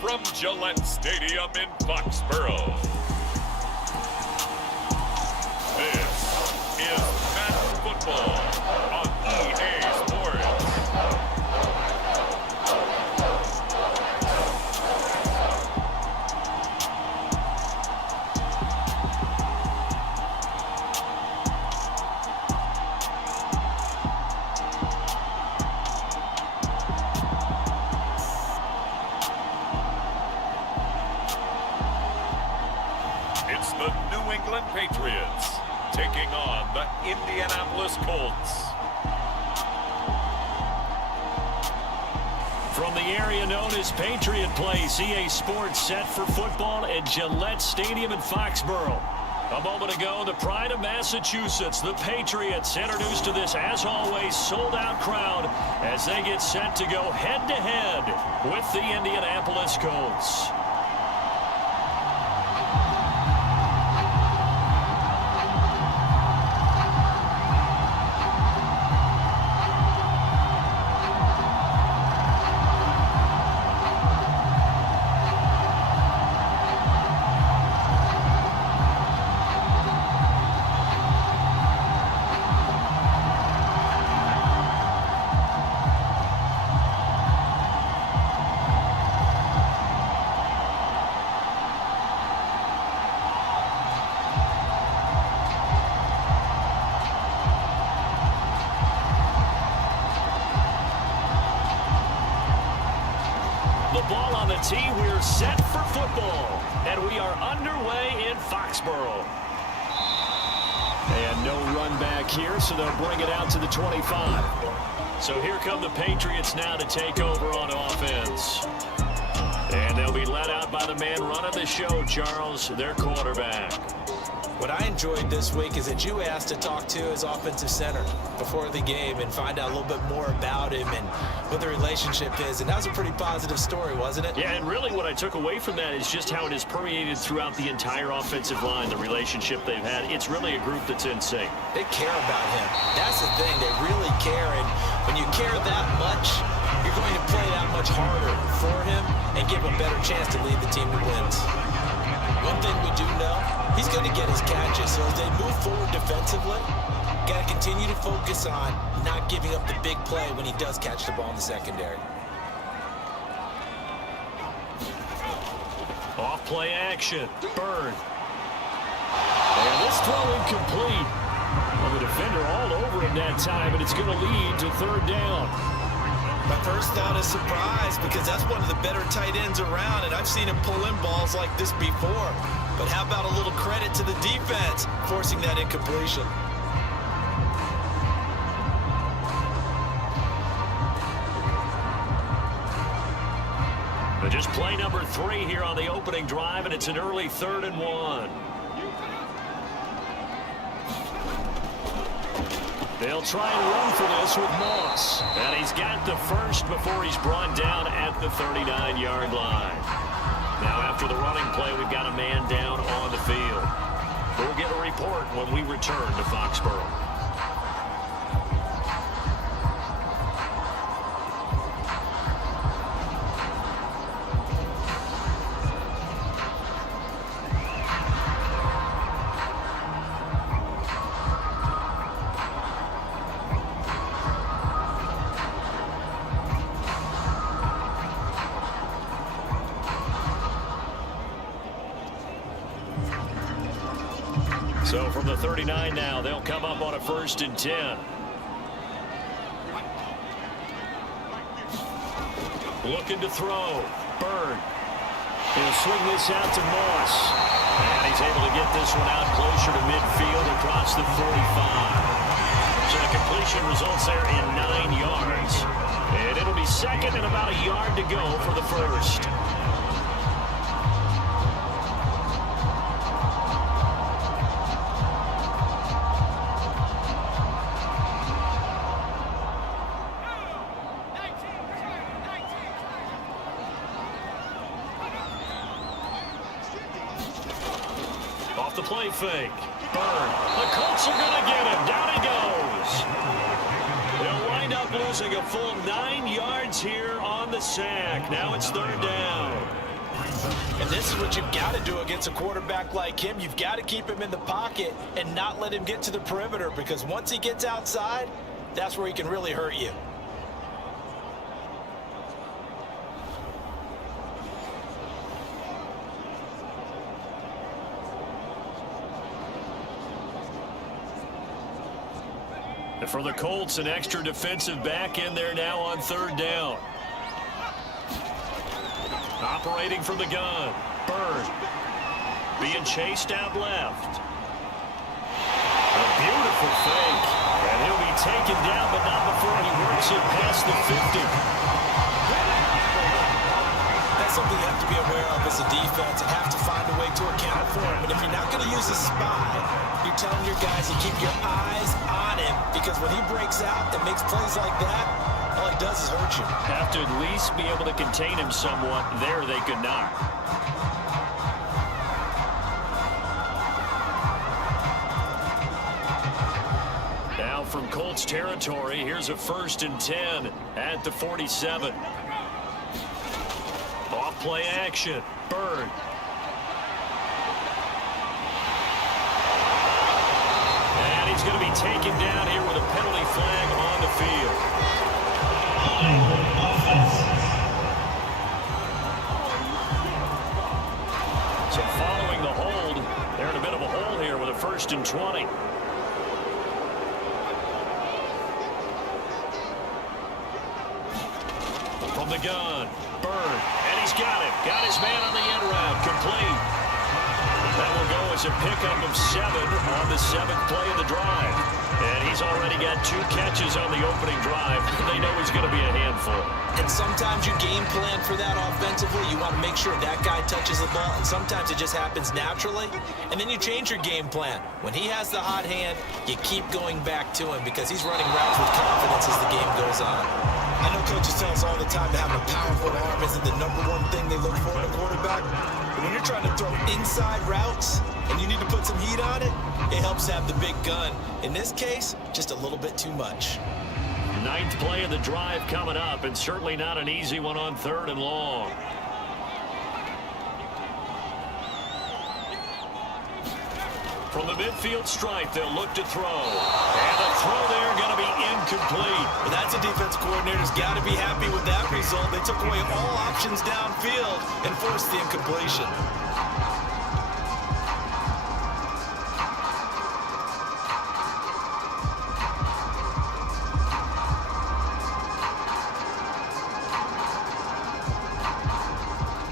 from Gillette Stadium in Foxborough. This is Madden Football on EA Sports. It's the New England Patriots taking on the Indianapolis Colts. From the area known as Patriot Place, EA Sports set for football at Gillette Stadium in Foxborough. A moment ago, the pride of Massachusetts, the Patriots, introduced to this, as always, sold-out crowd as they get set to go head-to-head with the Indianapolis Colts. The ball on the tee, we're set for football, and we are underway in Foxborough. And no run back here, so they'll bring it out to the 25. So here come the Patriots now to take over on offense. And they'll be led out by the man running the show, Charles, their quarterback. What I enjoyed this week is that you asked to talk to his offensive center before the game and find out a little bit more about him and what the relationship is. And that was a pretty positive story, wasn't it? Yeah, and really what I took away from that is just how it is permeated throughout the entire offensive line, the relationship they've had. It's really a group that's in sync. They care about him. That's the thing. They really care. And when you care that much, you're going to play that much harder for him and give him a better chance to lead the team to wins. One thing we do know, he's going to get his catches. So as they move forward defensively, got to continue to focus on not giving up the big play when he does catch the ball in the secondary. Off play action. Bird. And this throw incomplete. Well, the defender all over him that time, and it's going to lead to third down. My first thought is surprise because that's one of the better tight ends around, and I've seen him pull in balls like this before. But how about a little credit to the defense forcing that incompletion? But just play number 3 here on the opening drive, and it's an early 3rd and 1. They'll try and run for this with Moss. And he's got the first before he's brought down at the 39-yard line. Now after the running play, we've got a man down on the field. We'll get a report when we return to Foxborough. So from the 39 now, they'll come up on a 1st and 10. Looking to throw. Bird. He'll swing this out to Moss. And he's able to get this one out closer to midfield across the 45. So the completion results there in 9 yards. And it'll be second and about a yard to go for the first. Off the play fake. Bird. The Colts are going to get him. Down he goes. They'll wind up losing a full 9 yards here on the sack. Now it's 3rd down. And this is what you've got to do against a quarterback like him. You've got to keep him in the pocket and not let him get to the perimeter, because once he gets outside, that's where he can really hurt you. And for the Colts, an extra defensive back in there now on 3rd down. Operating from the gun, Bird. Being chased out left. A beautiful fake. And he'll be taken down, but not before he works it past the 50. That's something you have to be aware of as a defense and have to find a way to account for him. But if you're not going to use a spy, you're telling your guys to keep your eyes on him, because when he breaks out and makes plays like that, all he does is hurt you. Have to at least be able to contain him somewhat. There they could not. Now from Colts territory, here's a 1st and 10 at the 47. Off play action. Bird. And he's going to be taken down here with a penalty flag on the field. So following the hold, they're in a bit of a hole here with a 1st and 20. From the gun, Bird, and he's got it. Got his man on the end route, complete. That will go as a pickup of 7 on the 7th play of the drive. And he's already got 2 catches on the opening drive. They know he's going to be a handful. And sometimes you game plan for that offensively. You want to make sure that guy touches the ball, and sometimes it just happens naturally. And then you change your game plan. When he has the hot hand, you keep going back to him because he's running routes with confidence as the game goes on. I know coaches tell us all the time that having a powerful arm isn't the #1 thing they look for in a quarterback. But when you're trying to throw inside routes and you need to put some heat on it, it helps have the big gun. In this case, just a little bit too much. 9th play of the drive coming up, and certainly not an easy one on 3rd and long. From the midfield stripe, they'll look to throw. And the throw there going to be incomplete. But that's a defense coordinator's got to be happy with that result. They took away all options downfield and forced the incompletion.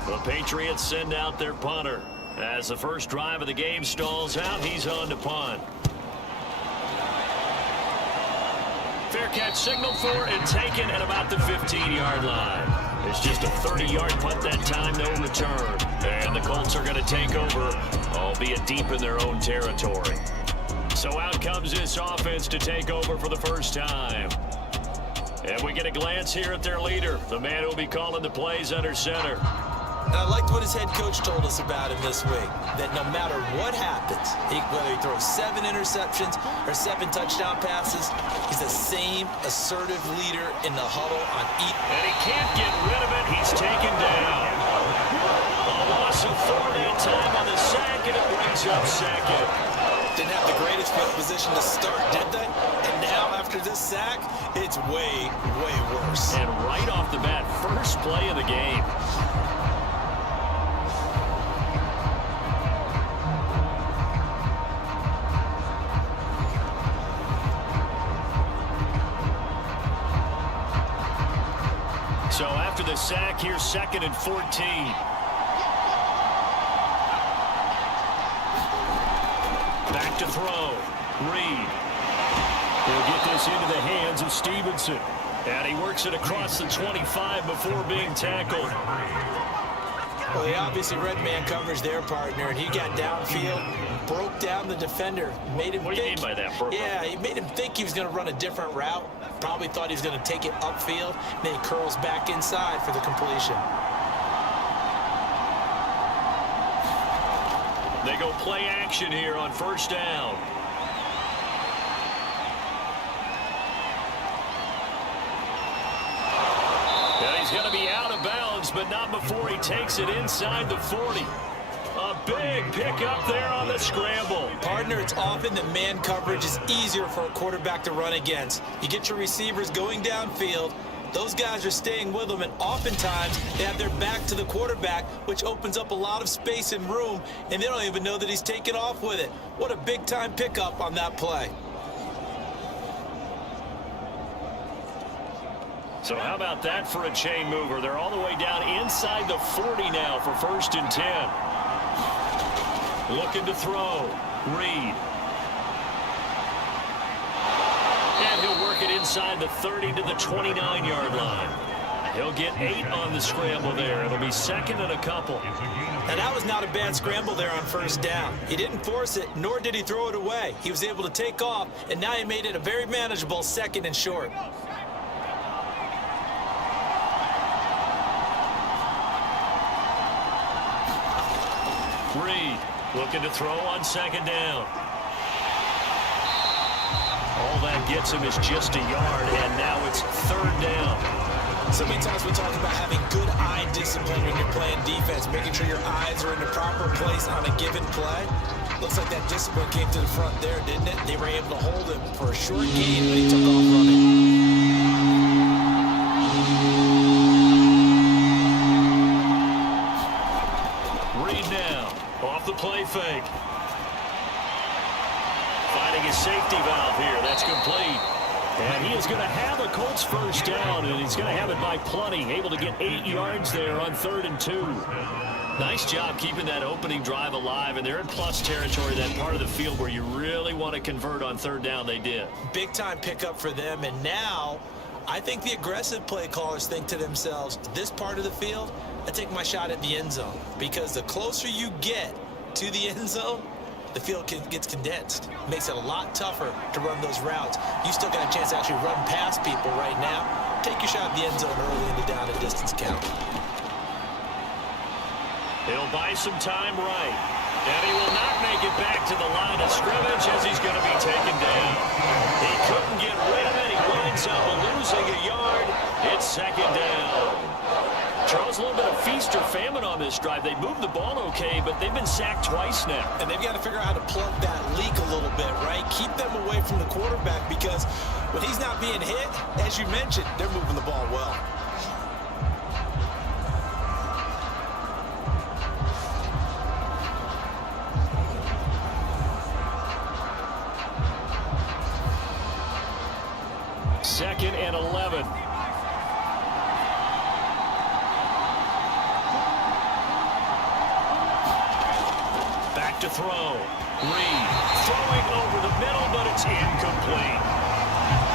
The Patriots send out their punter. As the first drive of the game stalls out, he's on to punt. Fair catch signaled for and taken at about the 15-yard line. It's just a 30-yard punt that time, no return. And the Colts are going to take over, albeit deep in their own territory. So out comes this offense to take over for the first time. And we get a glance here at their leader, the man who will be calling the plays under center. And I liked what his head coach told us about him this week, that no matter what happens, whether he throws 7 interceptions or 7 touchdown passes, he's the same assertive leader in the huddle on each. And he can't get rid of it. He's taken down. A loss of 4 that time on the sack, and it brings up 2nd. Didn't have the greatest field position to start, did they? And now, after this sack, it's way, way worse. And right off the bat, first play of the game. So after the sack, here's 2nd and 14. Back to throw. Reed. He'll get this into the hands of Stevenson. And he works it across the 25 before being tackled. Well, they obviously read man coverage their partner, and he got downfield, broke down the defender, made him What do you mean by that, Burko? Yeah, he made him think he was going to run a different route. Probably thought he was going to take it upfield. Then he curls back inside for the completion. They go play action here on 1st down. And he's going to be out of bounds moves, but not before he takes it inside the 40. A big pickup there on the scramble. Partner, it's often that man coverage is easier for a quarterback to run against. You get your receivers going downfield. Those guys are staying with them, and oftentimes they have their back to the quarterback, which opens up a lot of space and room, and they don't even know that he's taken off with it. What a big-time pickup on that play. So how about that for a chain mover? They're all the way down inside the 40 now for 1st and 10. Looking to throw. Reed. And he'll work it inside the 30 to the 29-yard line. He'll get 8 on the scramble there. It'll be 2nd and a couple. And that was not a bad scramble there on 1st down. He didn't force it, nor did he throw it away. He was able to take off, and now he made it a very manageable 2nd and short. Reed looking to throw on 2nd down. All that gets him is just a yard, and now it's 3rd down. So many times we talk about having good eye discipline when you're playing defense, making sure your eyes are in the proper place on a given play. Looks like that discipline came to the front there, didn't it? They were able to hold him for a short gain when he took off running. Play fake. Finding his safety valve here. That's complete. And he is going to have a Colts 1st down, and he's going to have it by plenty. Able to get 8 yards there on 3rd and 2. Nice job keeping that opening drive alive, and they're in plus territory, that part of the field where you really want to convert on 3rd down. They did. Big time pickup for them, and now I think the aggressive play callers think to themselves, this part of the field, I take my shot at the end zone, because the closer you get to the end zone, the field gets condensed. Makes it a lot tougher to run those routes. You still got a chance to actually run past people right now. Take your shot at the end zone early in the down and distance count. He'll buy some time right. And he will not make it back to the line of scrimmage as he's going to be taken down. He couldn't get rid of it. He winds up losing a yard. It's 2nd down. Charles, a little bit of feast or famine on this drive. They moved the ball okay, but they've been sacked twice now. And they've got to figure out how to plug that leak a little bit, right? Keep them away from the quarterback, because when he's not being hit, as you mentioned, they're moving the ball well. Second and 11. To throw. Reed throwing over the middle, but it's incomplete.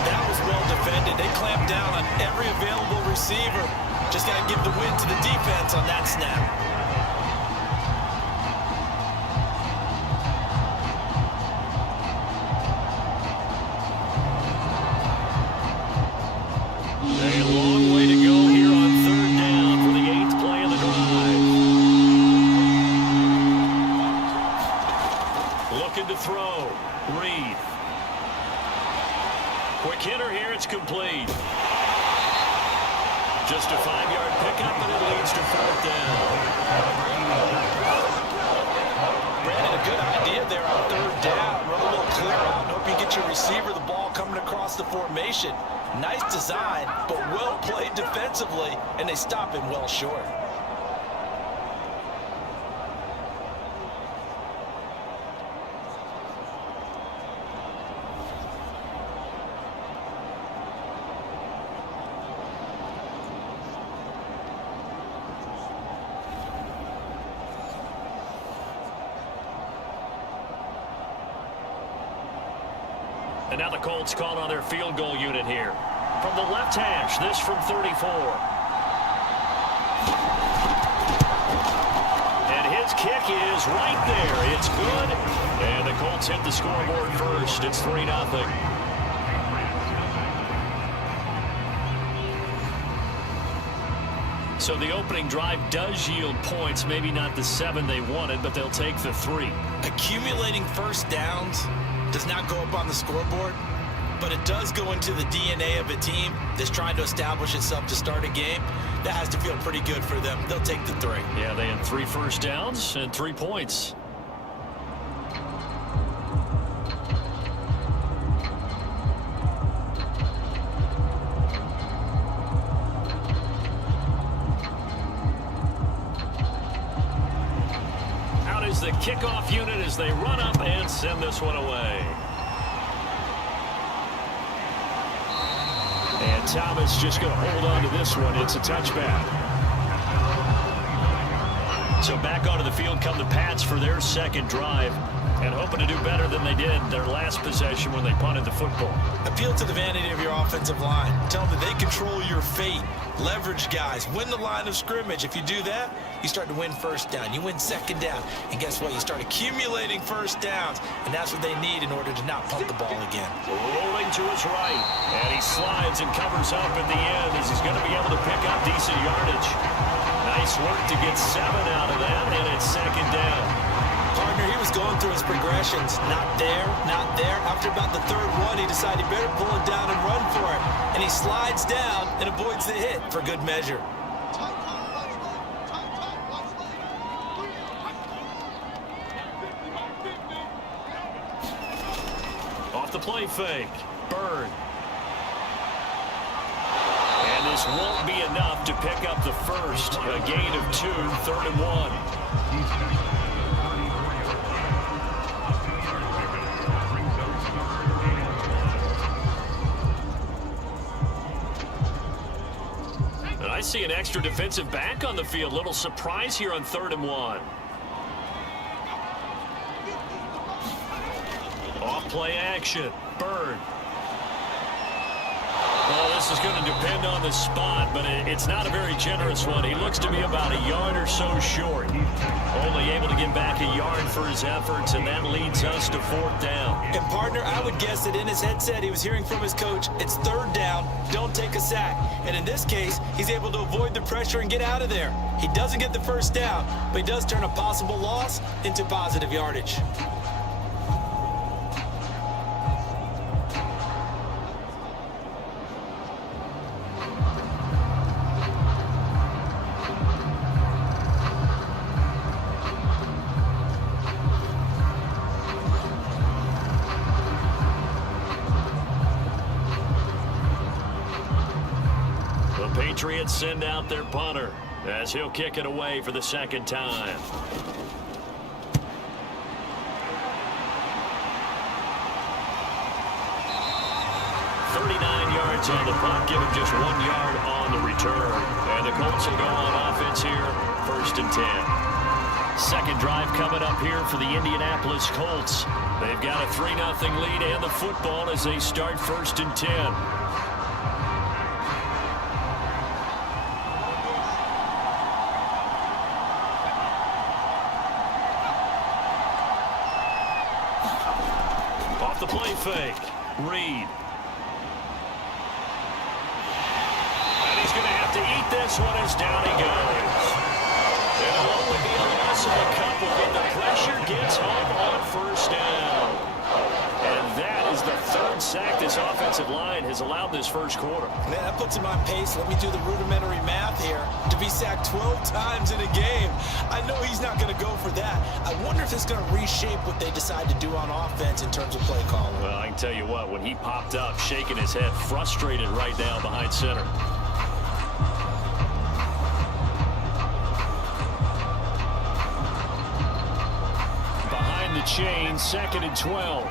That was well defended. They clamped down on every available receiver. Just got to give the win to the defense on that snap. A long way to go here on 3rd down for the 8th play of the drive. Looking to throw. Reed. Quick hitter here. It's complete. Just a 5-yard pickup, and it leads to 4th down. Brandon, a good idea there on 3rd down. Run a little clear out and hope you get your receiver the ball coming across the formation. Nice design, but well played defensively, and they stop him well short. And now the Colts call on their field goal unit here. From the left hash, this from 34. And his kick is right there. It's good. And the Colts hit the scoreboard first. It's 3-0. So the opening drive does yield points. Maybe not the 7 they wanted, but they'll take the 3. Accumulating 1st downs does not go up on the scoreboard, but it does go into the DNA of a team that's trying to establish itself to start a game. That has to feel pretty good for them. They'll take the 3. Yeah, they had 3 first downs and 3 points. Out is the kickoff unit as they run up and send this one away. And Thomas just going to hold on to this one. It's a touchback. So back onto the field come the Pats for their second drive, and hoping to do better than they did their last possession when they punted the football. Appeal to the vanity of your offensive line. Tell them that they control your fate. Leverage guys. Win the line of scrimmage. If you do that, you start to win first down. You win second down. And guess what? You start accumulating first downs. And that's what they need in order to not punt the ball again. Rolling to his right. And he slides and covers up at the end as he's going to be able to pick up decent yardage. Nice work to get 7 out of that, and it's second down. Partner, he was going through his progressions. Not there, not there. After about the 3rd one, he decided he better pull it down and run for it. And he slides down and avoids the hit for good measure. Off the play fake. Bird. And this won't be enough to pick up the first. A gain of 2, 3rd and 1. I see an extra defensive back on the field. Little surprise here on 3rd and 1. Off play action. Bird. Well, this is going to depend on the spot, but it's not a very generous one. He looks to be about a yard or so short. Only able to get back a yard for his efforts, and that leads us to 4th down. And partner, I would guess that in his headset he was hearing from his coach, it's 3rd down, don't take a sack. And in this case, he's able to avoid the pressure and get out of there. He doesn't get the first down, but he does turn a possible loss into positive yardage. Patriots send out their punter as he'll kick it away for the 2nd time. Yards on the punt, give him just 1 yard on the return. And the Colts will go on offense here, 1st and 10. Second drive coming up here for the Indianapolis Colts. They've got a 3-0 lead and the football as they start 1st and 10. Off the play fake. Reed. And he's going to have to eat this one as down he goes. It'll only be a loss of a couple, but the pressure gets home on 1st down. And that is the 3rd sack this offensive line has allowed this 1st quarter. Man, that puts him on pace. Let me do the rudimentary math here. To be sacked 12 times in a game, I know he's not going to go for that. I wonder if it's going to reshape what they decide to do on offense in terms of play calling. Well, I can tell you what, when he popped up, shaking his head, frustrated right now behind center. Behind the chain, 2nd and 12.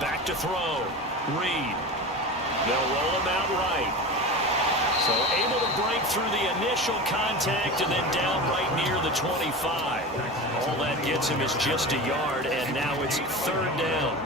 Back to throw. Reed. They'll roll him out right. So able to break through the initial contact and then down right near the 25. All that gets him is just a yard, and now it's 3rd down.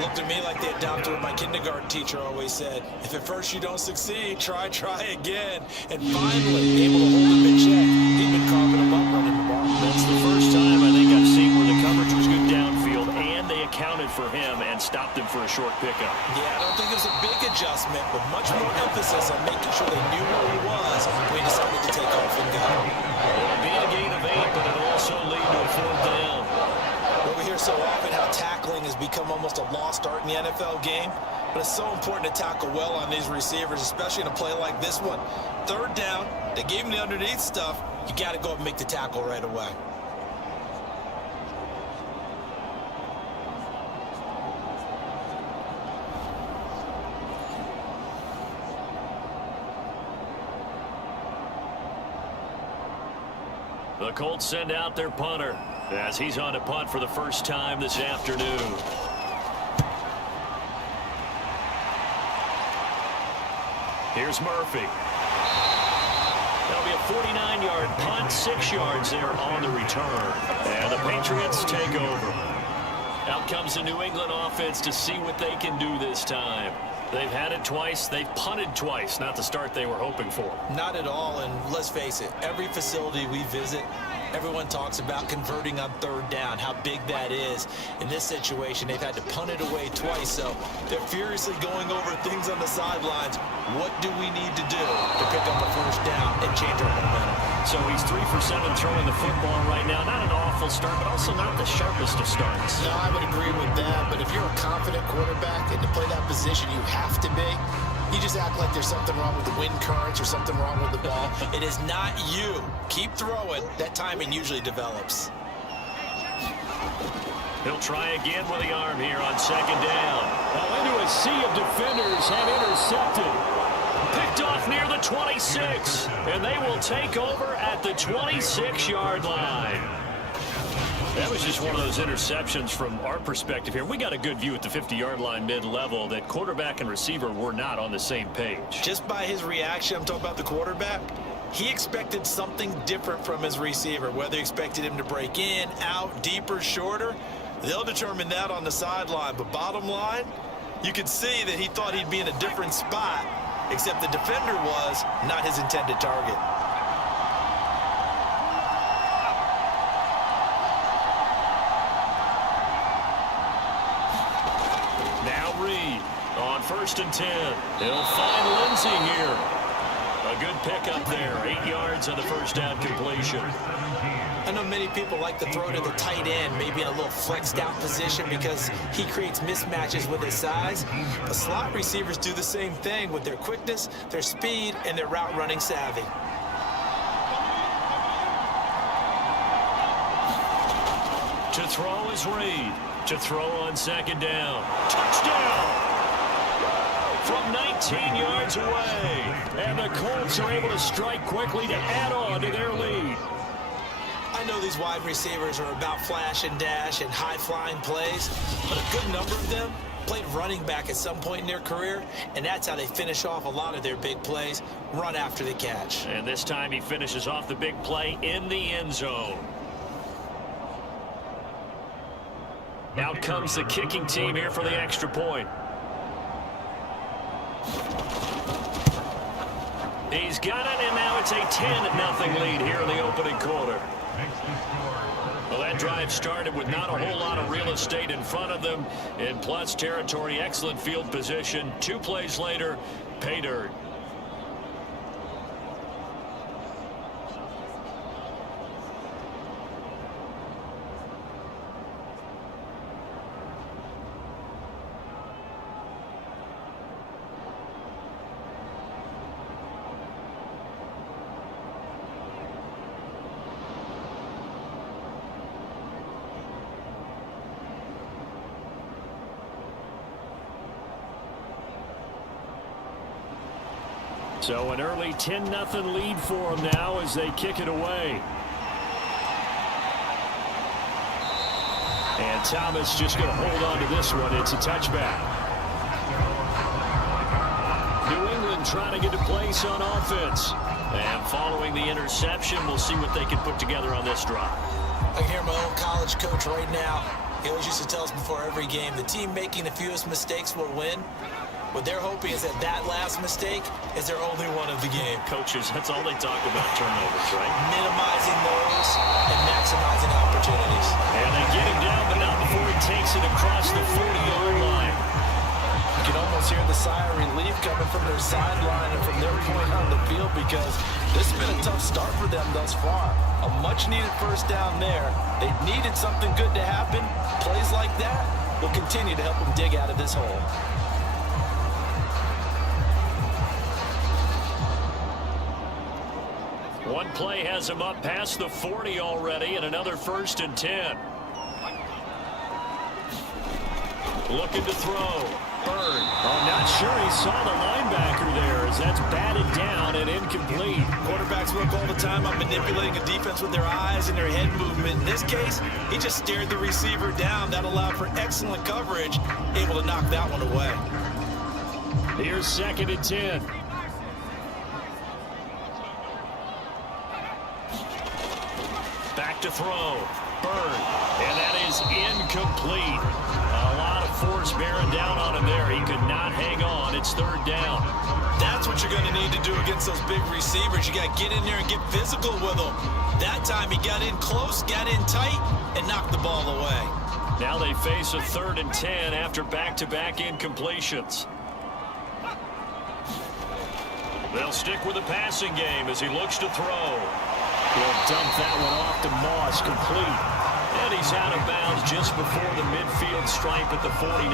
Looked at me like they adopted what my kindergarten teacher always said. If at first you don't succeed, try again. And finally, able to hold him in check. He'd been carving him up running the ball. That's the first time I think I've seen where the coverage was good downfield, and they accounted for him and stopped him for a short pickup. Yeah, I don't think it was a big adjustment, but much more emphasis on making sure they knew where he was when he decided to take off and go. It'll be a gain of 8, but it'll also lead to a 4th down. Well, we hear so often how tackling has become almost a lost art in the NFL game, but it's so important to tackle well on these receivers, especially in a play like this one. 3rd down, they gave him the underneath stuff. You got to go up and make the tackle right away. The Colts send out their punter as he's on to punt for the first time this afternoon. Here's Murphy. That'll be a 49-yard punt, 6 yards there on the return. And the Patriots take over. Out comes the New England offense to see what they can do this time. They've had it twice. They've punted twice. Not the start they were hoping for. Not at all, and let's face it, every facility we visit, everyone talks about converting on 3rd down, how big that is. In this situation, they've had to punt it away twice, so they're furiously going over things on the sidelines. What do we need to do to pick up a 1st down and change our momentum? So he's 3 for 7 throwing the football right now. Not an awful start, but also not the sharpest of starts. No, I would agree with that, but if you're a confident quarterback and to play that position you have to be, you just act like there's something wrong with the wind currents or something wrong with the ball. It is not you. Keep throwing. That timing usually develops. He'll try again with the arm here on 2nd down. Well, into a sea of defenders have intercepted. Picked off near the 26, and they will take over at the 26-yard line. That was just one of those interceptions from our perspective here. We got a good view at the 50-yard line mid-level that quarterback and receiver were not on the same page. Just by his reaction, I'm talking about the quarterback, he expected something different from his receiver. Whether he expected him to break in, out, deeper, shorter, they'll determine that on the sideline. But bottom line, you could see that he thought he'd be in a different spot, except the defender was not his intended target. Now Reed on 1st and 10. He'll find Lindsey here. A good pickup there. 8 yards on the 1st down completion. I know many people like to throw to the tight end, maybe in a little flexed out position because he creates mismatches with his size. But slot receivers do the same thing with their quickness, their speed, and their route running savvy. To throw is Reed. To throw on 2nd down. Touchdown! From 19 yards away. And the Colts are able to strike quickly to add on to their lead. I know these wide receivers are about flash and dash and high-flying plays, but a good number of them played running back at some point in their career, and that's how they finish off a lot of their big plays, run after the catch. And this time he finishes off the big play in the end zone. Out comes the kicking team here for the extra point. He's got it, and now it's a 10-0 lead here in the opening quarter. Well, that drive started with not a whole lot of real estate in front of them. In plus territory, excellent field position. 2 plays later, pay dirt. So an early 10-0 lead for them now as they kick it away. And Thomas just going to hold on to this one. It's a touchback. New England trying to get a place on offense. And following the interception, we'll see what they can put together on this drive. I can hear my old college coach right now. He always used to tell us before every game, the team making the fewest mistakes will win. What they're hoping is that that last mistake is their only one of the game. Coaches, that's all they talk about, turnovers, right? Minimizing those and maximizing opportunities. And they get him down, but not before he takes it across the 40-yard line. You can almost almost hear the sigh of relief coming from their sideline and from their point on the field, because this has been a tough start for them thus far. A much-needed first down there. They needed something good to happen. Plays like that will continue to help them dig out of this hole. One play has him up past the 40 already, and another 1st and 10. Looking to throw. Bird. I'm not sure he saw the linebacker there, as that's batted down and incomplete. Quarterbacks work all the time on manipulating a defense with their eyes and their head movement. In this case, he just stared the receiver down. That allowed for excellent coverage, able to knock that one away. Here's 2nd and 10. Back to throw. Bird. And that is incomplete. A lot of force bearing down on him there. He could not hang on. It's 3rd down. That's what you're going to need to do against those big receivers. You got to get in there and get physical with them. That time he got in close, got in tight, and knocked the ball away. Now they face a 3rd and 10 after back-to-back incompletions. They'll stick with the passing game as he looks to throw. He'll dump that one off to Moss, complete. And he's out of bounds just before the midfield stripe at the 49.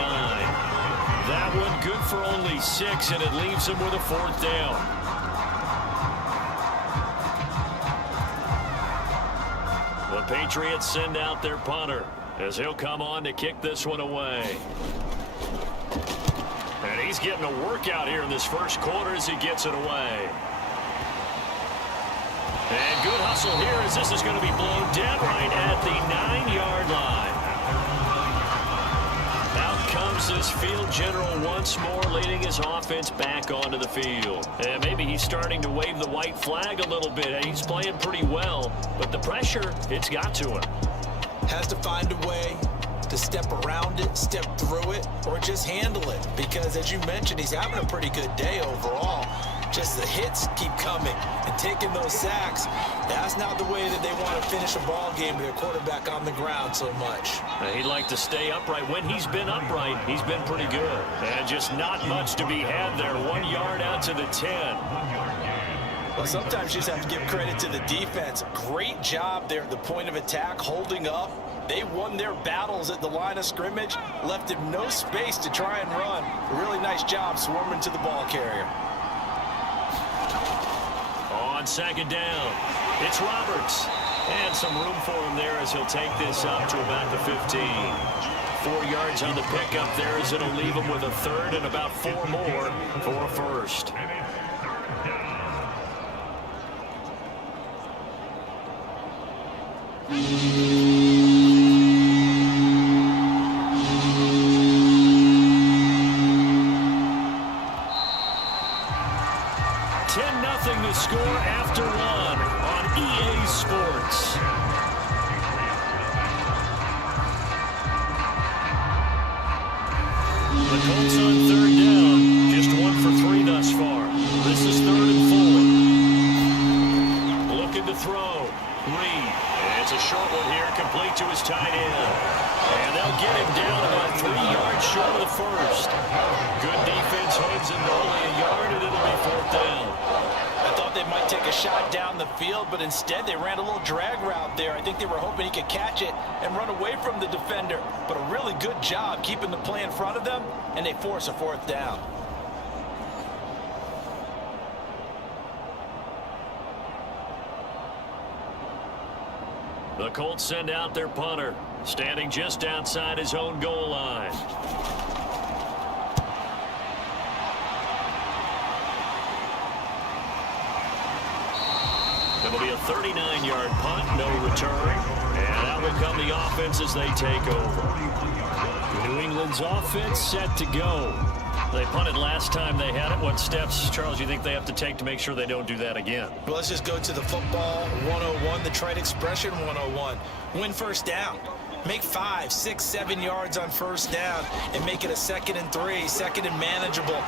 That one good for only 6, and it leaves him with a 4th down. The Patriots send out their punter as he'll come on to kick this one away. And he's getting a workout here in this first quarter as he gets it away. And good hustle here as this is going to be blown dead right at the 9-yard line. Out comes this field general once more, leading his offense back onto the field. And maybe he's starting to wave the white flag a little bit. He's playing pretty well, but the pressure, it's got to him. Has to find a way to step around it, step through it, or just handle it. Because as you mentioned, he's having a pretty good day overall. Just the hits keep coming and taking those sacks. That's not the way that they want to finish a ball game with their quarterback on the ground so much. He'd like to stay upright. When he's been upright, he's been pretty good. And just not much to be had there. 1 yard out to the 10. Well, sometimes you just have to give credit to the defense. Great job there at the point of attack, holding up. They won their battles at the line of scrimmage, left him no space to try and run. A really nice job swarming to the ball carrier. On 2nd down, it's Roberts. And some room for him there as he'll take this up to about the 15. 4 yards on the pickup there as it'll leave him with a 3rd and about 4 more for a 1st. The score after 1 on EA Sports. The Colts on 3rd down, just 1 for 3 thus far. This is 3rd and 4. Looking to throw. Reed. It's a short one here, complete to his tight end. And they'll get him down about 3 yards short of the 1st. Good defense holds him to only a yard, and it'll be 4th down. I thought they might take a shot down the field, but instead they ran a little drag route there. I think they were hoping he could catch it and run away from the defender. But a really good job keeping the play in front of them, and they force a 4th down. The Colts send out their punter, standing just outside his own goal line. It'll be a 39-yard punt, no return. And out will come the offense as they take over. New England's offense set to go. They punted last time they had it. What steps, Charles, you think they have to take to make sure they don't do that again? Well, let's just go to the football 101, the trite expression 101. Win first down. Make 5, 6, 7 yards on first down and make it a 2nd and 3, 2nd and manageable.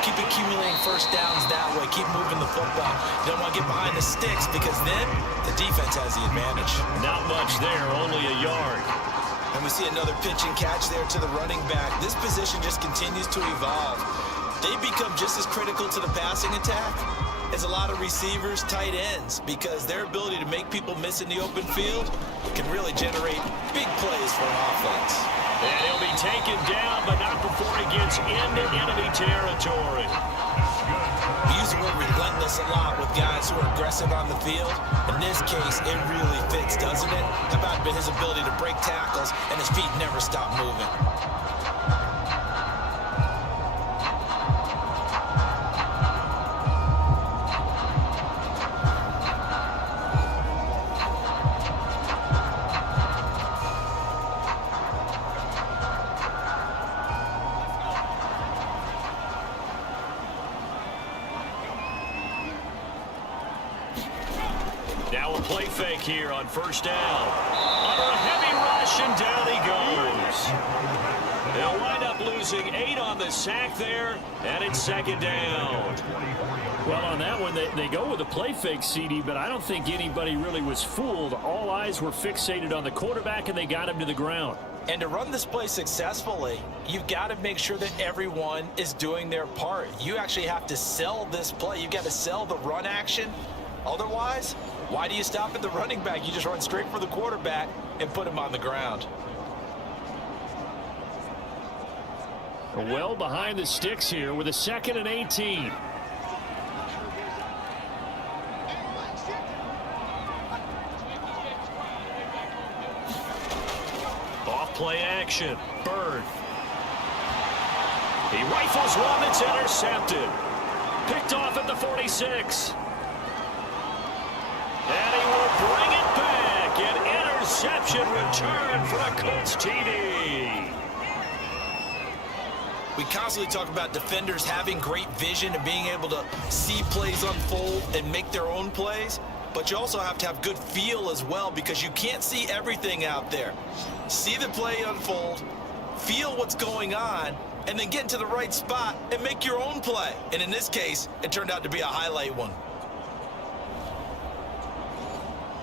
Keep accumulating first downs that way. Keep moving the football. You don't want to get behind the sticks because then the defense has the advantage. Not much there, only a yard. And we see another pitch and catch there to the running back. This position just continues to evolve. they become just as critical to the passing attack as a lot of receivers, tight ends, because their ability to make people miss in the open field can really generate big plays for an offense. And he'll be taken down, but not before he gets into enemy territory. We use the word relentless a lot with guys who are aggressive on the field. In this case, it really fits, doesn't it? How about his ability to break tackles and his feet never stop moving? Now a play fake here on first down. Under a heavy rush, and down he goes. They'll wind up losing 8 on the sack there, and it's second down. Well, on that one, they go with a play fake, CD, but I don't think anybody really was fooled. All eyes were fixated on the quarterback, and they got him to the ground. And to run this play successfully, you've got to make sure that everyone is doing their part. You actually have to sell this play. You've got to sell the run action. Otherwise, why do you stop at the running back? You just run straight for the quarterback and put him on the ground. Well behind the sticks here with a 2nd and 18. Off play action. Bird. He rifles one that's intercepted. Picked off at the 46. And he will bring it back. An interception return for a Colts TD. We constantly talk about defenders having great vision and being able to see plays unfold and make their own plays. But you also have to have good feel as well, because you can't see everything out there. See the play unfold, feel what's going on, and then get into the right spot and make your own play. And in this case, it turned out to be a highlight one.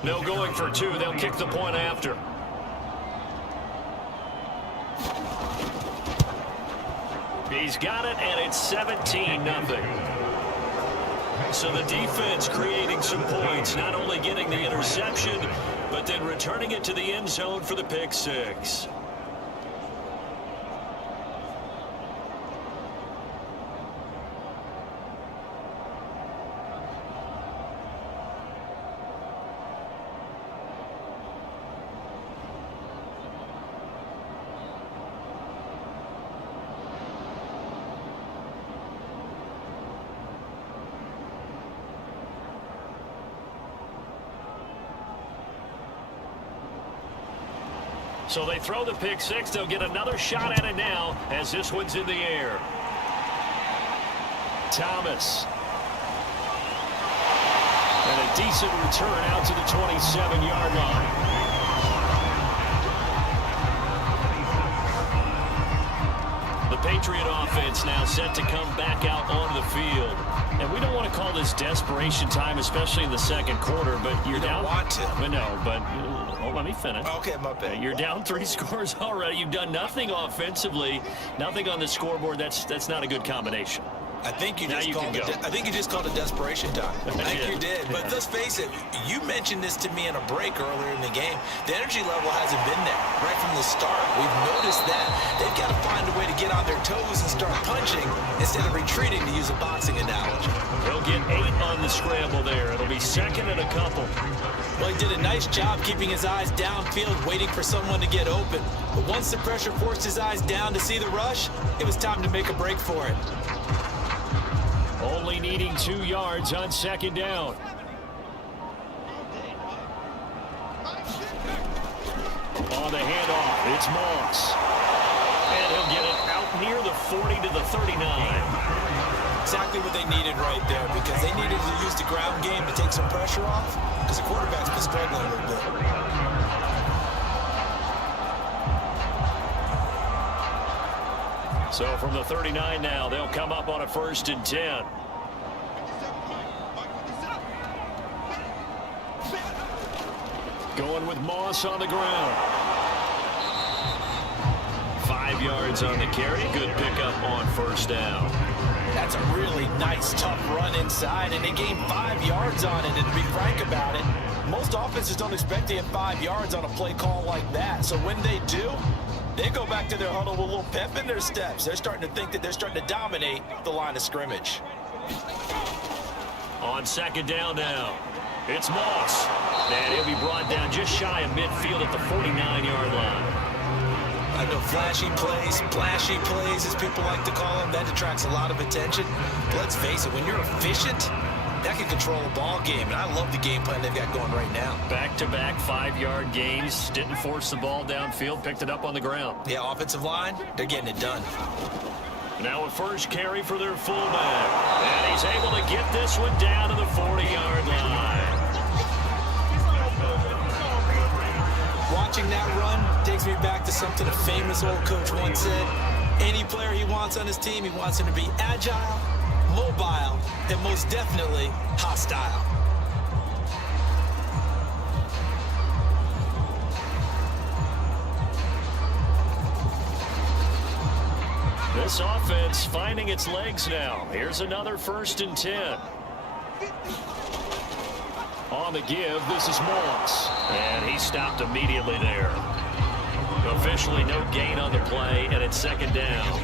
No going for 2. They'll kick the point after. He's got it, and it's 17-0. So the defense creating some points, not only getting the interception, but then returning it to the end zone for the pick 6. So they throw the pick 6. They'll get another shot at it now as this one's in the air. Thomas. And a decent return out to the 27-yard line. The Patriot offense now set to come back out onto the field. And we don't want to call this desperation time, especially in the second quarter, but you're down. You don't want to. But no, but let me finish. Okay, my bad. You're down 3 scores already. You've done nothing offensively, nothing on the scoreboard. That's not a good combination. I think you just called it desperation time. I think you did. But let's face it, you mentioned this to me in a break earlier in the game. The energy level hasn't been there right from the start. We've noticed that. They've got to find a way to get on their toes and start punching instead of retreating, to use a boxing analogy. They'll get 8 on the scramble there. It'll be 2nd and a couple. Well, he did a nice job keeping his eyes downfield, waiting for someone to get open. But once the pressure forced his eyes down to see the rush, it was time to make a break for it. Only needing 2 yards on 2nd down. On the handoff, it's Moss. And he'll get it out near the 40 to the 39. Exactly what they needed right there, because they needed to use the ground game to take some pressure off, because the quarterback's been struggling a little bit. So from the 39 now, they'll come up on a 1st and 10. Going with Moss on the ground. 5 yards on the carry. Good pickup on 1st down. That's a really nice, tough run inside, and they gained 5 yards on it. And to be frank about it, most offenses don't expect to get 5 yards on a play call like that. So when they do, they go back to their huddle with a little pep in their steps. They're starting to think that they're starting to dominate the line of scrimmage. On second down now, it's Moss. And he'll be brought down just shy of midfield at the 49-yard line. I know flashy plays, as people like to call them, that attracts a lot of attention. But let's face it, when you're efficient, that can control a ball game, and I love the game plan they've got going right now. Back-to-back 5-yard gains, didn't force the ball downfield, picked it up on the ground. Yeah, offensive line, they're getting it done. Now a first carry for their fullback, and he's able to get this one down to the 40-yard line. Watching that run takes me back to something a famous old coach once said. Any player he wants on his team, he wants him to be agile, mobile, and most definitely hostile. This offense finding its legs now. Here's another 1st and 10. On the give, this is Moss. And he stopped immediately there. Officially no gain on the play, and it's 2nd down.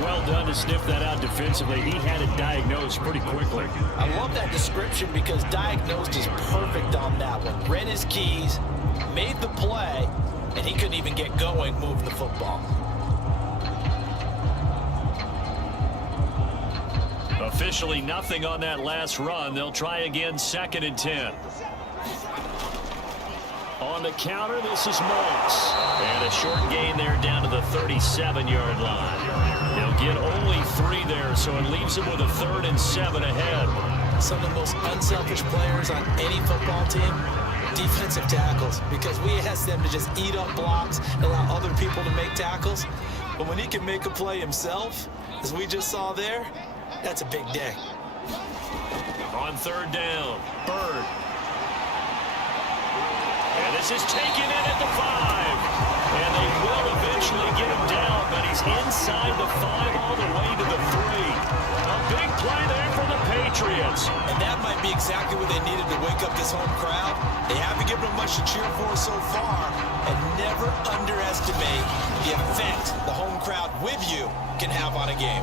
Well done to sniff that out defensively. He had it diagnosed pretty quickly. I love that description because diagnosed is perfect on that one. Read his keys, made the play, and he couldn't even get going moving the football. Officially nothing on that last run. They'll try again, 2nd and 10. On the counter, this is Moss. And a short gain there down to the 37-yard line. They'll get only 3 there, so it leaves them with a 3rd and 7 ahead. Some of the most unselfish players on any football team, defensive tackles, because we ask them to just eat up blocks and allow other people to make tackles. But when he can make a play himself, as we just saw there, that's a big day. On 3rd down, Bird. And this is taken in at the 5. And they will eventually get him down, but he's inside the 5 all the way to the 3. A big play there for the Patriots. And that might be exactly what they needed to wake up this home crowd. They haven't given them much to cheer for so far. And never underestimate the effect the home crowd with you can have on a game.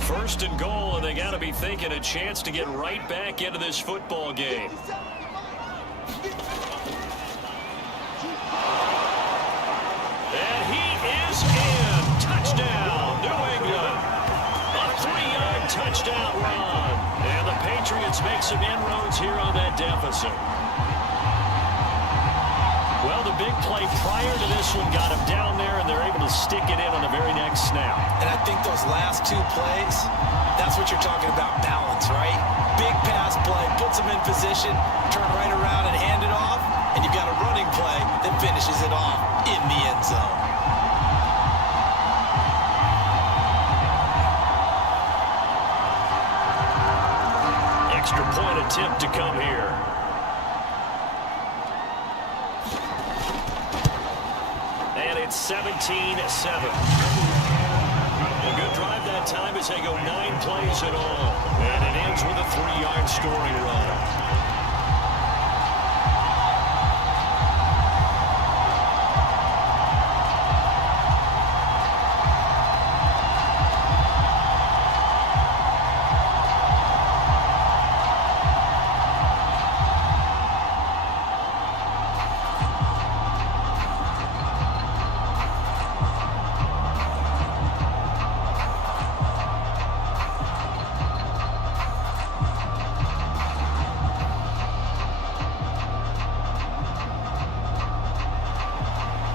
First and goal, and they got to be thinking a chance to get right back into this football game. And he is in. Touchdown, New England. A 3-yard touchdown run. And the Patriots make some inroads here on that deficit. Well, the big play prior to this one got him down there, and they're able to stick it in on the very next snap. And I think those last 2 plays, that's what you're talking about, balance, right? Big pass play, puts them in position, turn right around and hand it off, and you've got a running play that finishes it off in the end zone. Extra point attempt to come here. And it's 17-7. A good drive that time as they go 9 plays in all. And it ends with a 3-yard scoring run.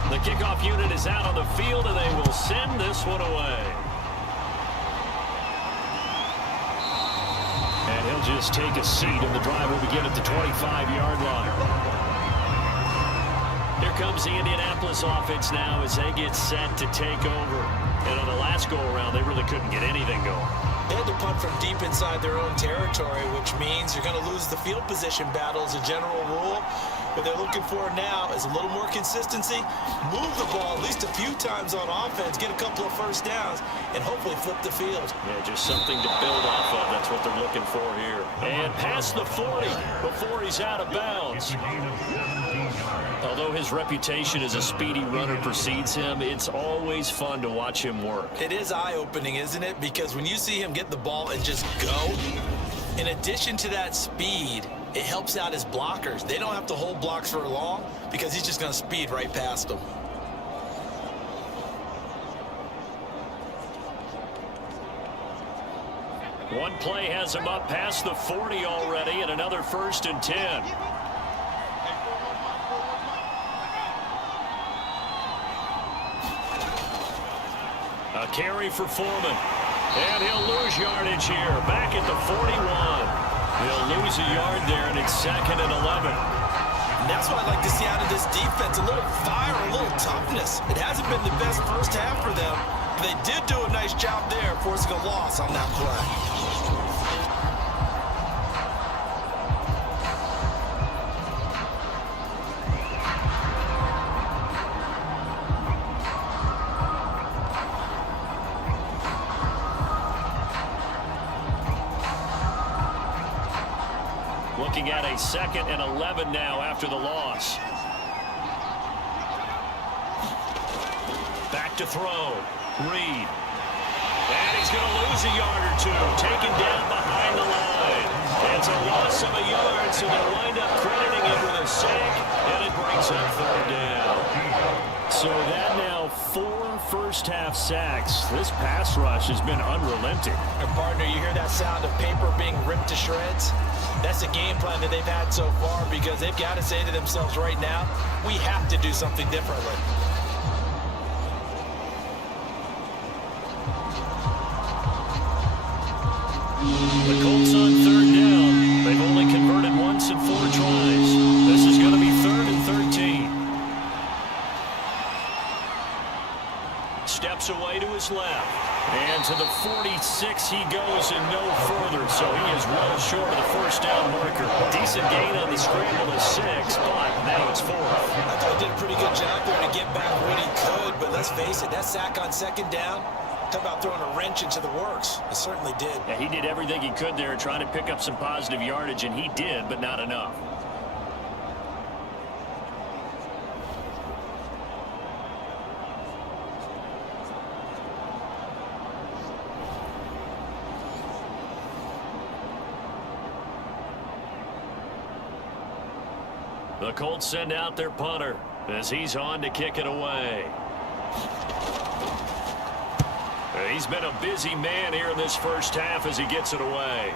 The kickoff unit is out on the field, and they will send this one away. And he'll just take a seat, and the drive will begin at the 25-yard line. Here comes the Indianapolis offense now as they get set to take over. And on the last go-around, they really couldn't get anything going. They had to punt from deep inside their own territory, which means you're going to lose the field position battle as a general rule. What they're looking for now is a little more consistency, move the ball at least a few times on offense, get a couple of first downs, and hopefully flip the field. Yeah, just something to build off of. That's what they're looking for here. And past the 40 before he's out of bounds. Although his reputation as a speedy runner precedes him, it's always fun to watch him work. It is eye-opening, isn't it? Because when you see him get the ball and just go, in addition to that speed, it helps out his blockers. They don't have to hold blocks for long because he's just going to speed right past them. One play has him up past the 40 already, and another 1st and 10. A carry for Foreman. And he'll lose yardage here. Back at the 41. He'll lose a yard there, and it's 2nd and 11. And that's what I like to see out of this defense. A little fire, a little toughness. It hasn't been the best first half for them. But they did do a nice job there, forcing a loss on that play. Looking at a 2nd and 11 now after the loss. Back to throw. Reed. And he's going to lose a yard or two. Taken down behind the line. It's a loss of a yard, so they wind up crediting him with a sack, and it brings up 3rd down. So that now 4 first-half sacks. This pass rush has been unrelenting. And partner, you hear that sound of paper being ripped to shreds? That's a game plan that they've had so far because they've got to say to themselves right now, we have to do something differently. The Colts on 3rd down. They've only converted once in 4 tries. This is going to be 3rd and 13. Steps away to his left. And to the 46 he goes and no further. So he is well short of the first down marker. Decent gain on the scramble is 6, but now it's 4th. I thought he did a pretty good job there to get back when he could, but let's face it, that sack on 2nd down, talk about throwing a wrench into the works. It certainly did. Yeah, he did everything he could there trying to pick up some positive yardage, and he did, but not enough. The Colts send out their punter as he's on to kick it away. He's been a busy man here in this first half as he gets it away.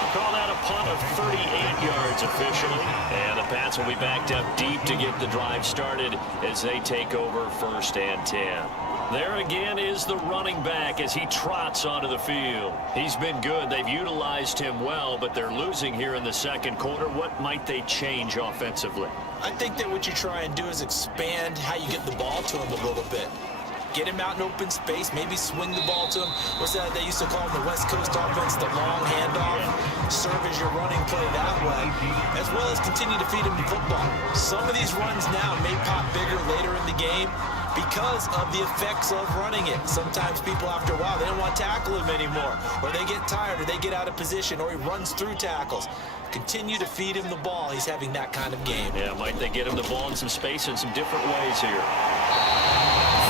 We'll call that a punt of 38 yards officially. And the Pats will be backed up deep to get the drive started as they take over 1st and 10. There again is the running back as he trots onto the field. He's been good. They've utilized him well, but they're losing here in the 2nd quarter. What might they change offensively? I think that what you try and do is expand how you get the ball to him a little bit. Get him out in open space, maybe swing the ball to him. What's that they used to call in the West Coast offense, the long handoff? Serve as your running play that way, as well as continue to feed him the football. Some of these runs now may pop bigger later in the game because of the effects of running it. Sometimes people, after a while, they don't want to tackle him anymore, or they get tired, or they get out of position, or he runs through tackles. Continue to feed him the ball. He's having that kind of game. Yeah, might they get him the ball in some space in some different ways here.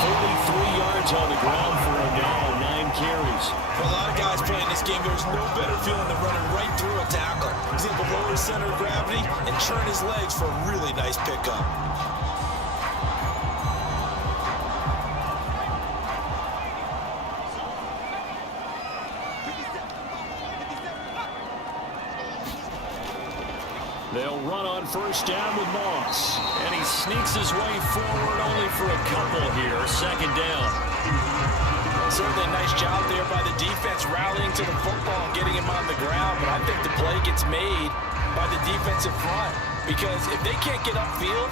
43 yards on the ground for him now on 9 carries. For a lot of guys playing this game, there's no better feeling than running right through a tackle. He's able to lower his center of gravity and churn his legs for a really nice pickup. They'll run on 1st down with Moss. And he sneaks his way forward only for a couple here. 2nd down. Certainly a nice job there by the defense rallying to the football and getting him on the ground. But I think the play gets made by the defensive front. Because if they can't get upfield,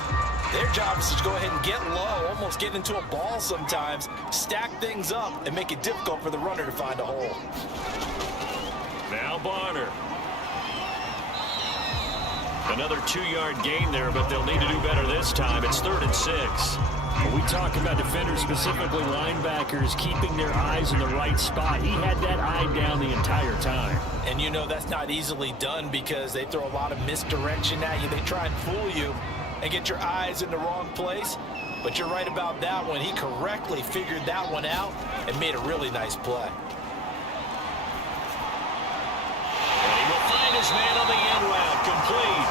Their job is to go ahead and get low, almost get into a ball sometimes, stack things up, and make it difficult for the runner to find a hole. Now Barner. Another 2-yard gain there, but they'll need to do better this time. It's 3rd and 6. We talk about defenders, specifically linebackers, keeping their eyes in the right spot. He had that eye down the entire time. And you know that's not easily done because they throw a lot of misdirection at you. They try and fool you and get your eyes in the wrong place. But you're right about that one. He correctly figured that one out and made a really nice play. And he will find his man on the end route, complete.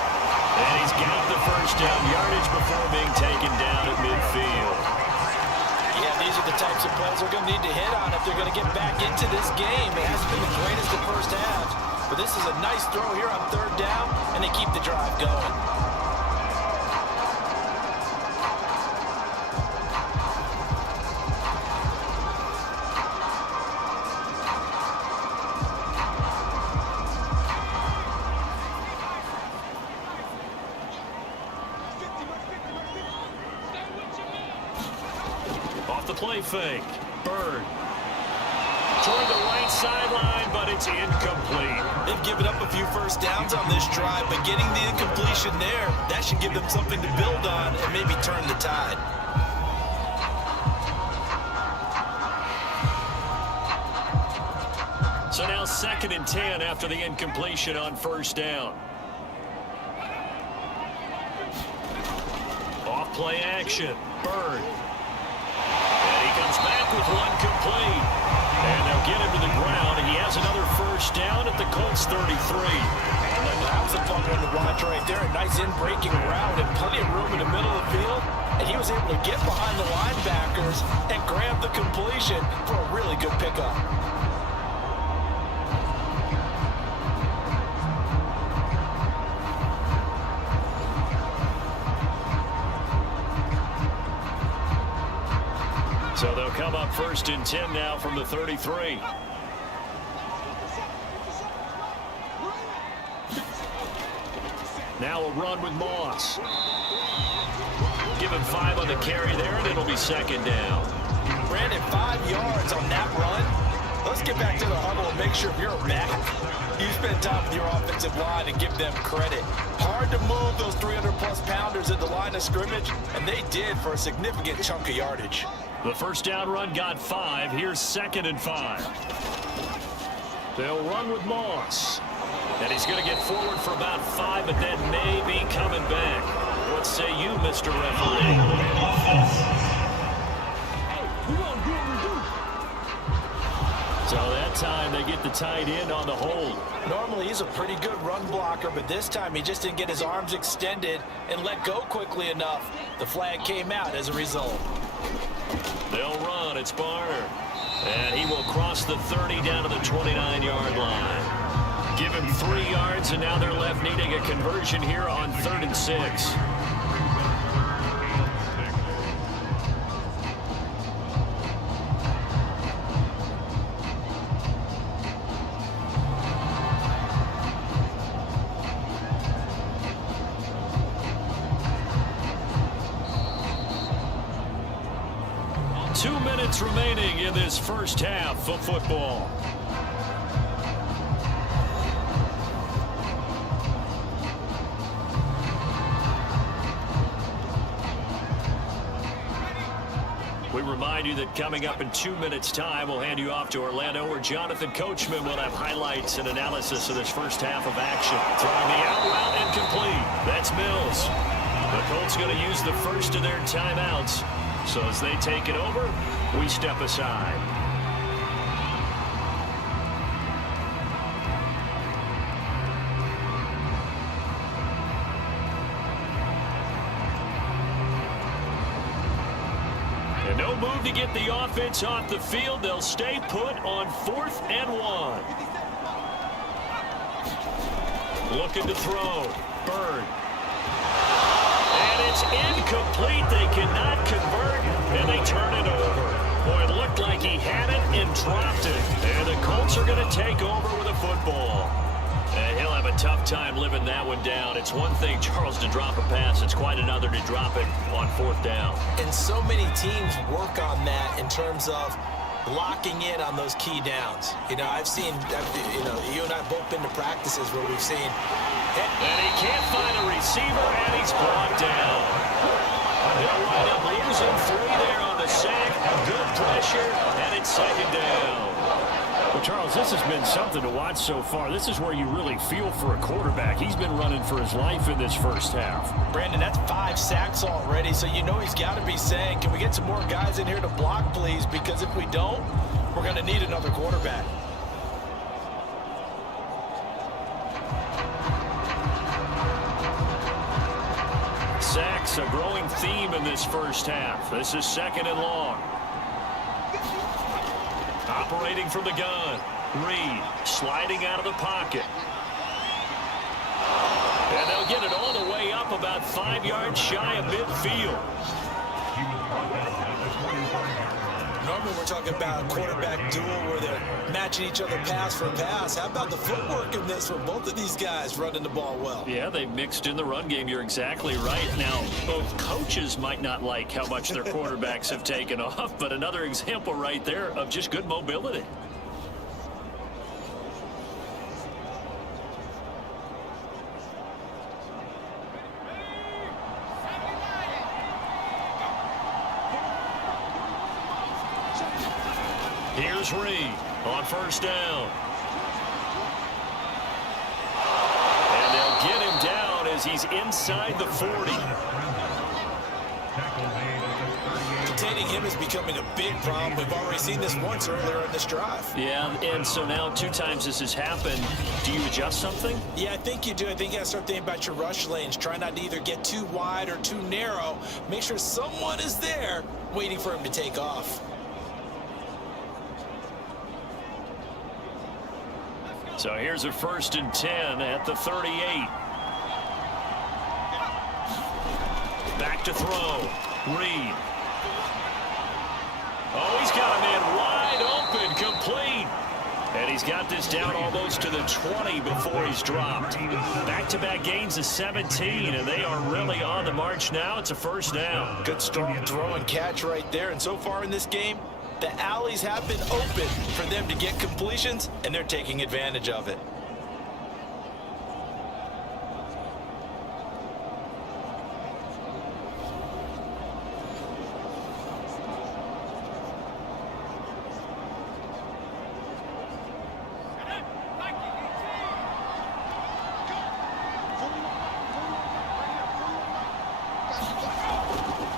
And he's got the first down yardage before being taken down at midfield. Yeah, these are the types of plays they're going to need to hit on if they're going to get back into this game. It hasn't been the greatest of first halves, but this is a nice throw here on 3rd down, and they keep the drive going. Play fake. Bird. Toward the right sideline, but it's incomplete. They've given up a few first downs on this drive, but getting the incompletion there, that should give them something to build on and maybe turn the tide. So now 2nd and 10 after the incompletion on 1st down. Off play action. Bird. Comes back with one complete. And they'll get him to the ground. And he has another first down at the Colts 33. That was a fun one to watch right there. A nice in-breaking route and plenty of room in the middle of the field. And he was able to get behind the linebackers and grab the completion for a really good pickup. So they'll come up 1st and 10 now from the 33. Now a run with Moss. Give him 5 on the carry there, and it'll be 2nd down. Brandon, 5 yards on that run. Let's get back to the huddle and make sure you're back. You spend time with your offensive line and give them credit. Hard to move those 300-plus pounders at the line of scrimmage, and they did for a significant chunk of yardage. The first down run got 5. Here's 2nd and 5. They'll run with Moss. And he's going to get forward for about 5, but then may be coming back. What say you, Mr. Referee? So that time they get the tight end on the hold. Normally he's a pretty good run blocker, but this time he just didn't get his arms extended and let go quickly enough. The flag came out as a result. They'll run. It's Barner. And he will cross the 30 down to the 29-yard line. Give him 3 yards, and now they're left needing a conversion here on 3rd and 6. Remaining in this first half of football. We remind you that coming up in 2 minutes' time, we'll hand you off to Orlando, where Jonathan Coachman will have highlights and analysis of this first half of action. Throwing the out route and complete. That's Mills. The Colts going to use the first of their timeouts. So as they take it over, we step aside. And no move to get the offense off the field. They'll stay put on 4th and 1. Looking to throw. Bird. And it's incomplete. They cannot convert, and they turn it over. Boy, it looked like he had it and dropped it. And the Colts are going to take over with a football. He'll have a tough time living that one down. It's one thing, Charles, to drop a pass. It's quite another to drop it on 4th down. And so many teams work on that in terms of locking in on those key downs. I've seen, you and I both been to practices where we've seen. And he can't find a receiver, and he's brought down. They'll wind up losing 3 there on the sack. Good pressure, and it's 2nd down. Well, Charles, this has been something to watch so far. This is where you really feel for a quarterback. He's been running for his life in this first half. Brandon, that's 5 sacks already, so you know he's got to be saying, can we get some more guys in here to block, please? Because if we don't, we're going to need another quarterback. Sacks, a growing theme in this first half. This is 2nd and long. Operating from the gun. Reed sliding out of the pocket. And they'll get it all the way up about 5 yards shy of midfield. Normally we're talking about a quarterback duel where they're matching each other pass for pass. How about the footwork in this one? Both of these guys running the ball well. Yeah, they mixed in the run game. You're exactly right. Now, both coaches might not like how much their quarterbacks have taken off, but another example right there of just good mobility. Here's Reed on 1st down. And they'll get him down as he's inside the 40. Containing him is becoming a big problem. We've already seen this once earlier in this drive. Yeah, and so now 2 times this has happened. Do you adjust something? Yeah, I think you do. I think you got to start thinking about your rush lanes. Try not to either get too wide or too narrow. Make sure someone is there waiting for him to take off. So here's a 1st and 10 at the 38. Back to throw. Reed. Oh, he's got a man wide open, complete. And he's got this down almost to the 20 before he's dropped. Back-to-back gains of 17, and they are really on the march now. It's a 1st down. Good strong throw and catch right there. And so far in this game, the alleys have been open for them to get completions, and they're taking advantage of it.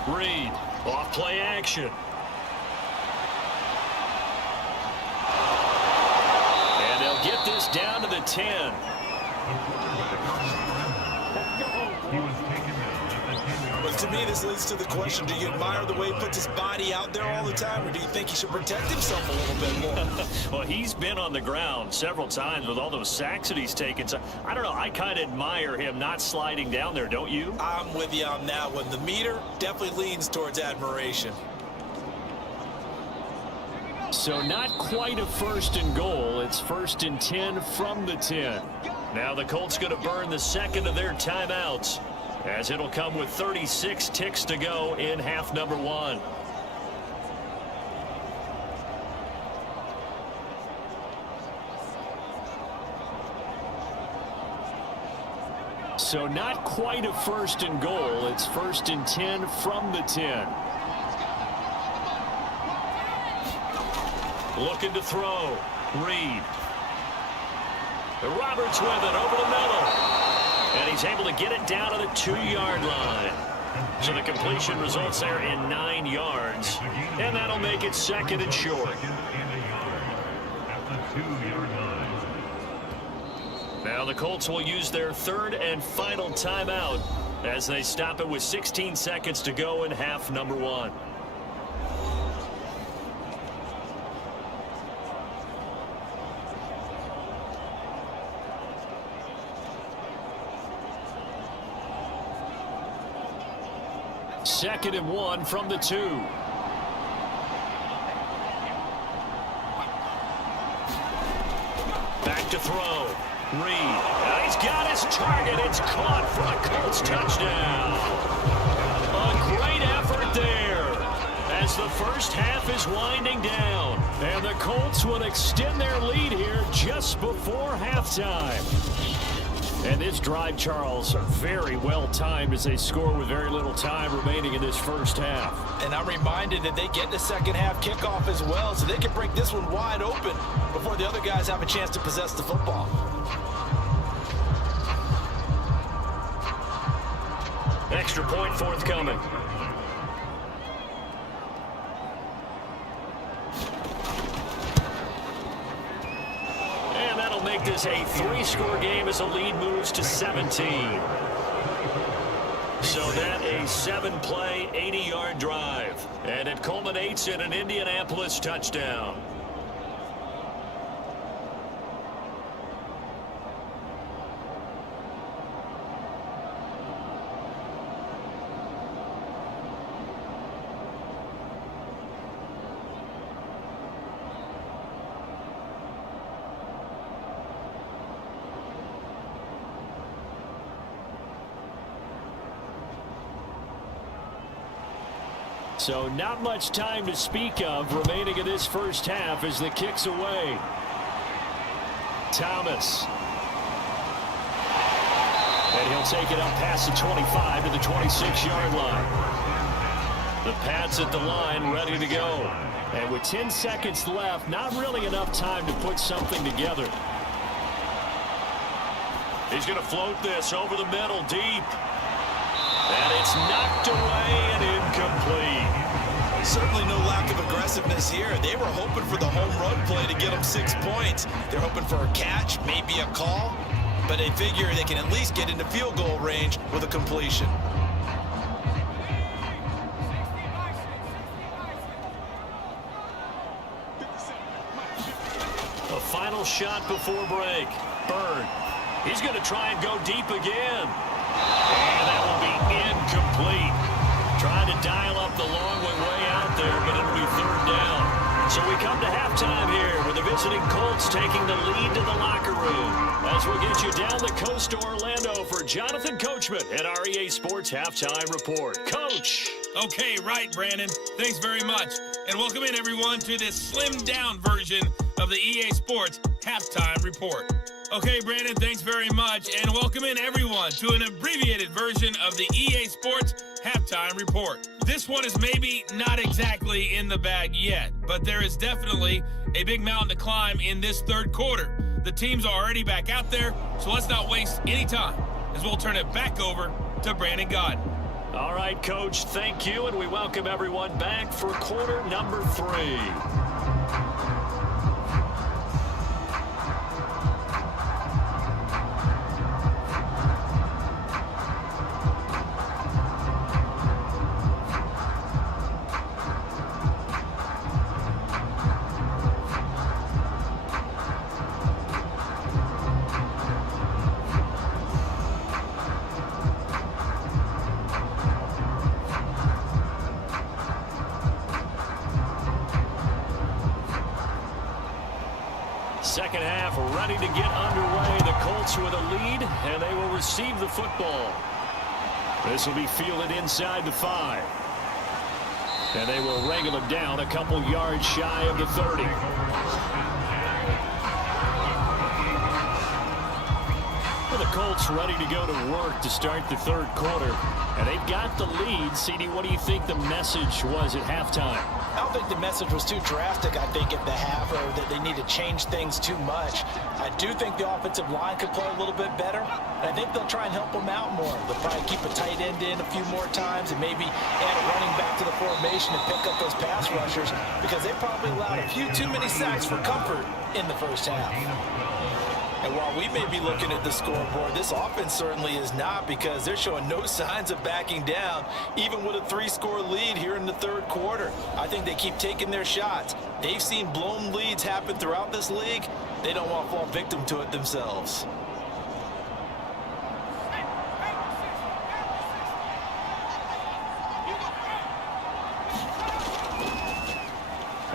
Reed, off play action. And they'll get this down to the 10. But to me, this leads to the question, do you admire the way he puts his body out there all the time, or do you think he should protect himself a little bit more? Well, he's been on the ground several times with all those sacks that he's taken. So, I don't know, I kind of admire him not sliding down there, don't you? I'm with you on that one. The meter definitely leans towards admiration. So not quite a 1st and goal. It's 1st and 10 from the 10. Now the Colts going to burn the 2nd of their timeouts, as it'll come with 36 ticks to go in half number 1. So not quite a 1st and goal. It's 1st and 10 from the 10. Looking to throw. Reed. Roberts with it over the middle. And he's able to get it down to the 2-yard line. So the completion results there in 9 yards. And that'll make it 2nd and short. Now the Colts will use their 3rd and final timeout as they stop it with 16 seconds to go in half number 1. Second and 1 from the 2. Back to throw. Reed. And he's got his target. It's caught for a Colts touchdown. A great effort there as the first half is winding down. And the Colts will extend their lead here just before halftime. And this drive, Charles, very well timed as they score with very little time remaining in this first half. And I'm reminded that they get the second half kickoff as well, so they can break this one wide open before the other guys have a chance to possess the football. Extra point forthcoming. And that'll make this a 3-score game as the lead moves to 17. So then a 7-play, 80-yard drive. And it culminates in an Indianapolis touchdown. So not much time to speak of remaining in this first half as the kick's away. Thomas. And he'll take it up past the 25 to the 26-yard line. The Pats at the line ready to go. And with 10 seconds left, not really enough time to put something together. He's going to float this over the middle deep. And it's knocked away and incomplete. Certainly no lack of aggressiveness here. They were hoping for the home run play to get them 6 points. They're hoping for a catch, maybe a call, but they figure they can at least get into field goal range with a completion. A final shot before break. Bird. He's going to try and go deep again. And that will be incomplete. Trying to dial up the long way out there, but it'll be third down. So we come to halftime here with the visiting Colts taking the lead to the locker room. As we'll get you down the coast to Orlando for Jonathan Coachman at our EA Sports Halftime Report. Coach. Okay, right, Brandon. Thanks very much. And welcome in, everyone, to this slimmed-down version of the EA Sports Halftime Report. Okay, Brandon, thanks very much. And welcome in, everyone, to an abbreviated version of the EA Sports Halftime Report. This one is maybe not exactly in the bag yet, but there is definitely a big mountain to climb in this third quarter. The teams are already back out there, so let's not waste any time, as we'll turn it back over to Brandon Gaudin. All right, Coach, thank you, and we welcome everyone back for quarter number 3. Second half ready to get underway. The Colts with a lead, and they will receive the football. This will be fielded inside the 5. And they will wrangle it down a couple yards shy of the 30. Well, the Colts ready to go to work to start the third quarter. And they've got the lead. CD, what do you think the message was at halftime? I don't think the message was too drastic, I think, at the half, or that they need to change things too much. I do think the offensive line could play a little bit better, and I think they'll try and help them out more. They'll probably keep a tight end in a few more times and maybe add a running back to the formation and pick up those pass rushers, because they probably allowed a few too many sacks for comfort in the first half. And while we may be looking at the scoreboard, this offense certainly is not, because they're showing no signs of backing down, even with a 3-score lead here in the third quarter. I think they keep taking their shots. They've seen blown leads happen throughout this league. They don't want to fall victim to it themselves.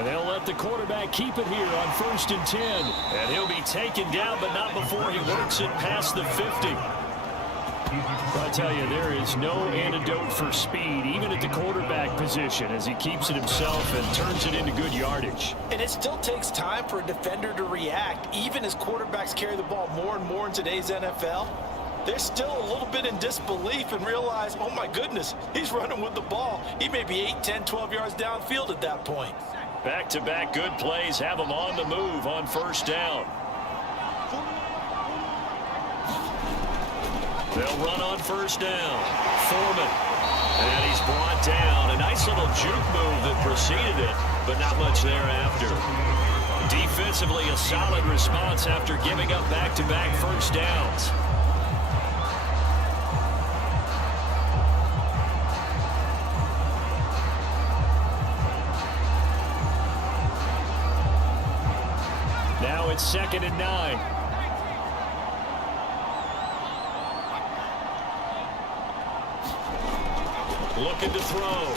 And they'll let the quarterback keep it here on 1st and 10. And he'll be taken down, but not before he works it past the 50. I tell you, there is no antidote for speed, even at the quarterback position, as he keeps it himself and turns it into good yardage. And it still takes time for a defender to react, even as quarterbacks carry the ball more and more in today's NFL. They're still a little bit in disbelief and realize, oh my goodness, he's running with the ball. He may be 8, 10, 12 yards downfield at that point. Back-to-back good plays have him on the move on 1st down. They'll run on 1st down. Foreman. And he's brought down. A nice little juke move that preceded it, but not much thereafter. Defensively, a solid response after giving up back-to-back 1st downs. Now it's 2nd and 9. Looking to throw.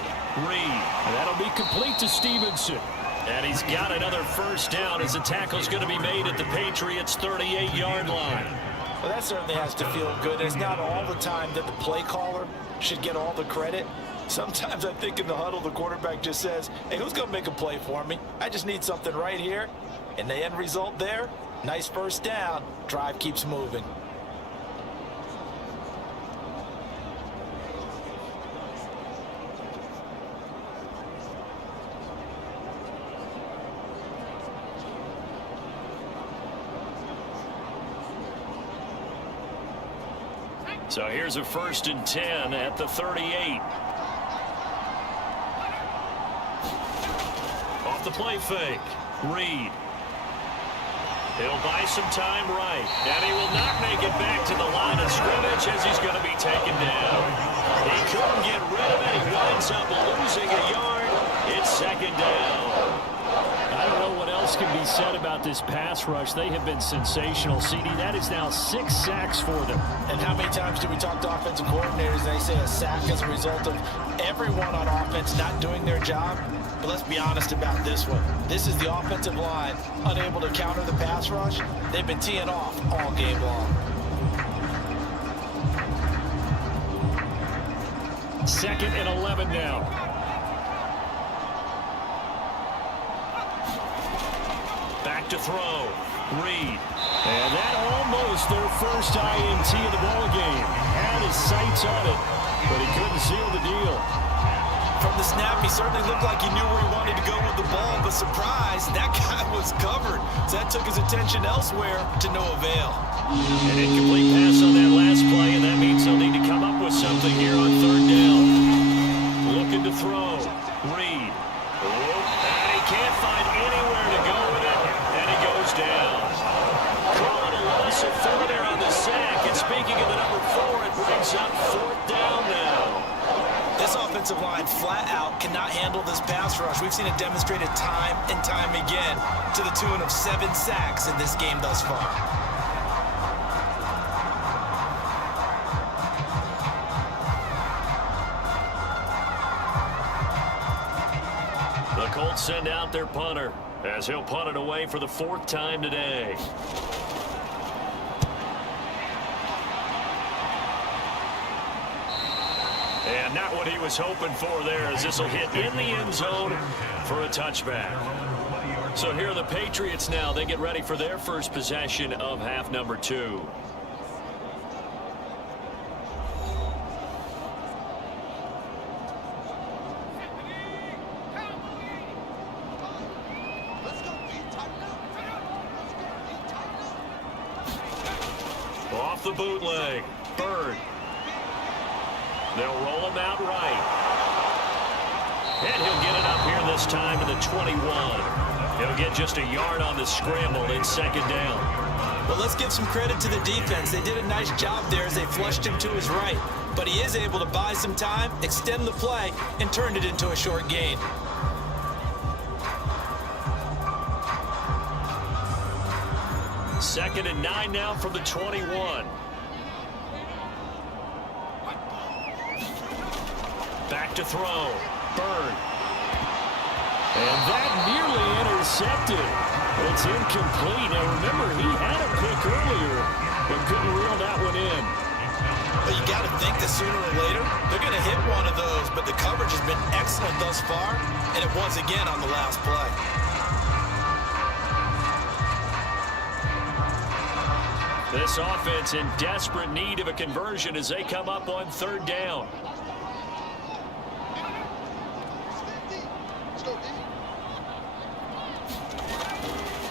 Reed. And that'll be complete to Stevenson. And he's got another 1st down as the tackle's going to be made at the Patriots' 38-yard line. Well, that certainly has to feel good. It's not all the time that the play caller should get all the credit. Sometimes I think in the huddle, the quarterback just says, hey, who's going to make a play for me? I just need something right here. And the end result there, nice 1st down. Drive keeps moving. So here's a 1st and 10 at the 38. Off the play fake. Reed. He'll buy some time right. And he will not make it back to the line of scrimmage as he's going to be taken down. He couldn't get rid of it. He winds up losing a yard. It's 2nd down. I don't know what else can be said about this pass rush. They have been sensational, CD. That is now 6 sacks for them. And how many times do we talk to offensive coordinators and they say a sack as a result of everyone on offense not doing their job? But let's be honest about this one. This is the offensive line unable to counter the pass rush. They've been teeing off all game long. 2nd and 11 now. Back to throw. Reed. And that almost their first INT of the ball game. Had his sights on it, but he couldn't seal the deal. From the snap, he certainly looked like he knew where he wanted to go with the ball, but surprise, that guy was covered. So that took his attention elsewhere to no avail. An incomplete pass on that last play, and that means they'll need to come up with something here on 3rd down. Looking to throw. Reed. And he can't find anywhere to go with it, and he goes down. Calling a loss of 4 there on the sack, and speaking of the number 4, it brings up 4th down now. This offensive line flat out cannot handle this pass rush. We've seen it demonstrated time and time again to the tune of 7 sacks in this game thus far. The Colts send out their punter as he'll punt it away for the 4th time today. And not what he was hoping for there, as this will hit in the end zone for a touchback. So here are the Patriots now. They get ready for their first possession of half number 2. Off the bootleg. Bird. They'll roll him out right. And he'll get it up here this time to the 21. He'll get just a yard on the scramble. It's 2nd down. Well, let's give some credit to the defense. They did a nice job there as they flushed him to his right. But he is able to buy some time, extend the play, and turn it into a short gain. Second and 9 now from the 21. Back to throw. Bird. And that nearly intercepted. It's incomplete. Now remember, he had a pick earlier, but couldn't reel that one in. But you got to think that sooner or later, they're going to hit one of those. But the coverage has been excellent thus far, and it was again on the last play. This offense in desperate need of a conversion as they come up on third down.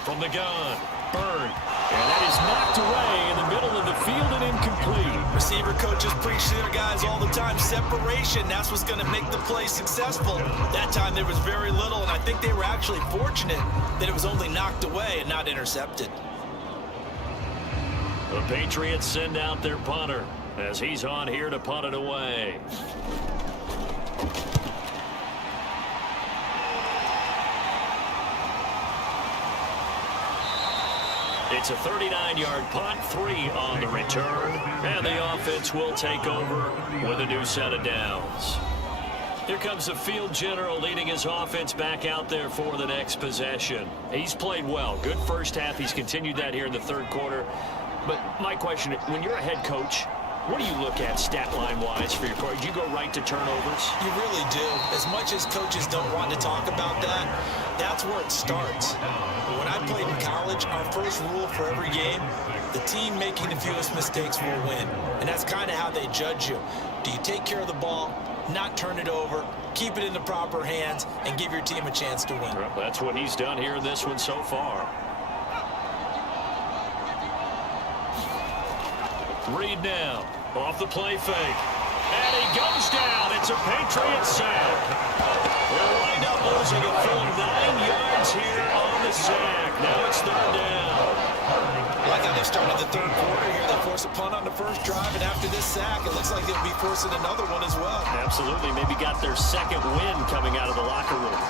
From the gun, Bird. And that is knocked away in the middle of the field and incomplete. Receiver coaches preach to their guys all the time. Separation, that's what's going to make the play successful. That time there was very little, and I think they were actually fortunate that it was only knocked away and not intercepted. The Patriots send out their punter as he's on here to punt it away. It's a 39-yard punt, 3 on the return, and the offense will take over with a new set of downs. Here comes the field general leading his offense back out there for the next possession. He's played well. Good first half. He's continued that here in the third quarter. But my question, when you're a head coach, what do you look at stat line-wise for your coach? Do you go right to turnovers? You really do. As much as coaches don't want to talk about that, that's where it starts. When I played in college, our first rule for every game, the team making the fewest mistakes will win. And that's kind of how they judge you. Do you take care of the ball, not turn it over, keep it in the proper hands, and give your team a chance to win? Well, that's what he's done here in this one so far. Reed now, off the play fake. And he goes down. It's a Patriot sack. They'll wind up losing a full 9 yards here on the sack. Now it's third down. I like how they started the third quarter here. They forced a punt on the first drive, and after this sack, it looks like they'll be forcing another one as well. Absolutely. Maybe got their second win coming out of the locker room.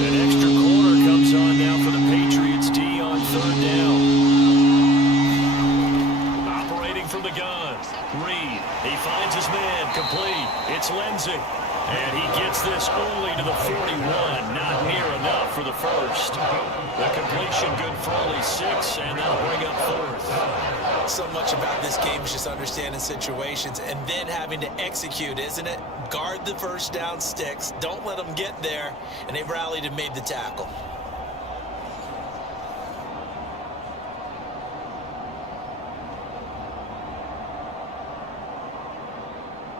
An extra corner comes on now for the Patriots D on third down. Operating from the gun. Reed. He finds his man. Complete. It's Lindsey. And he gets this only to the 41. Not near enough for the first. The completion good for only 6, and that'll bring up fourth. So much about this game is just understanding situations and then having to execute, isn't it? Guard the first down sticks. Don't let them get there. And they rallied and made the tackle.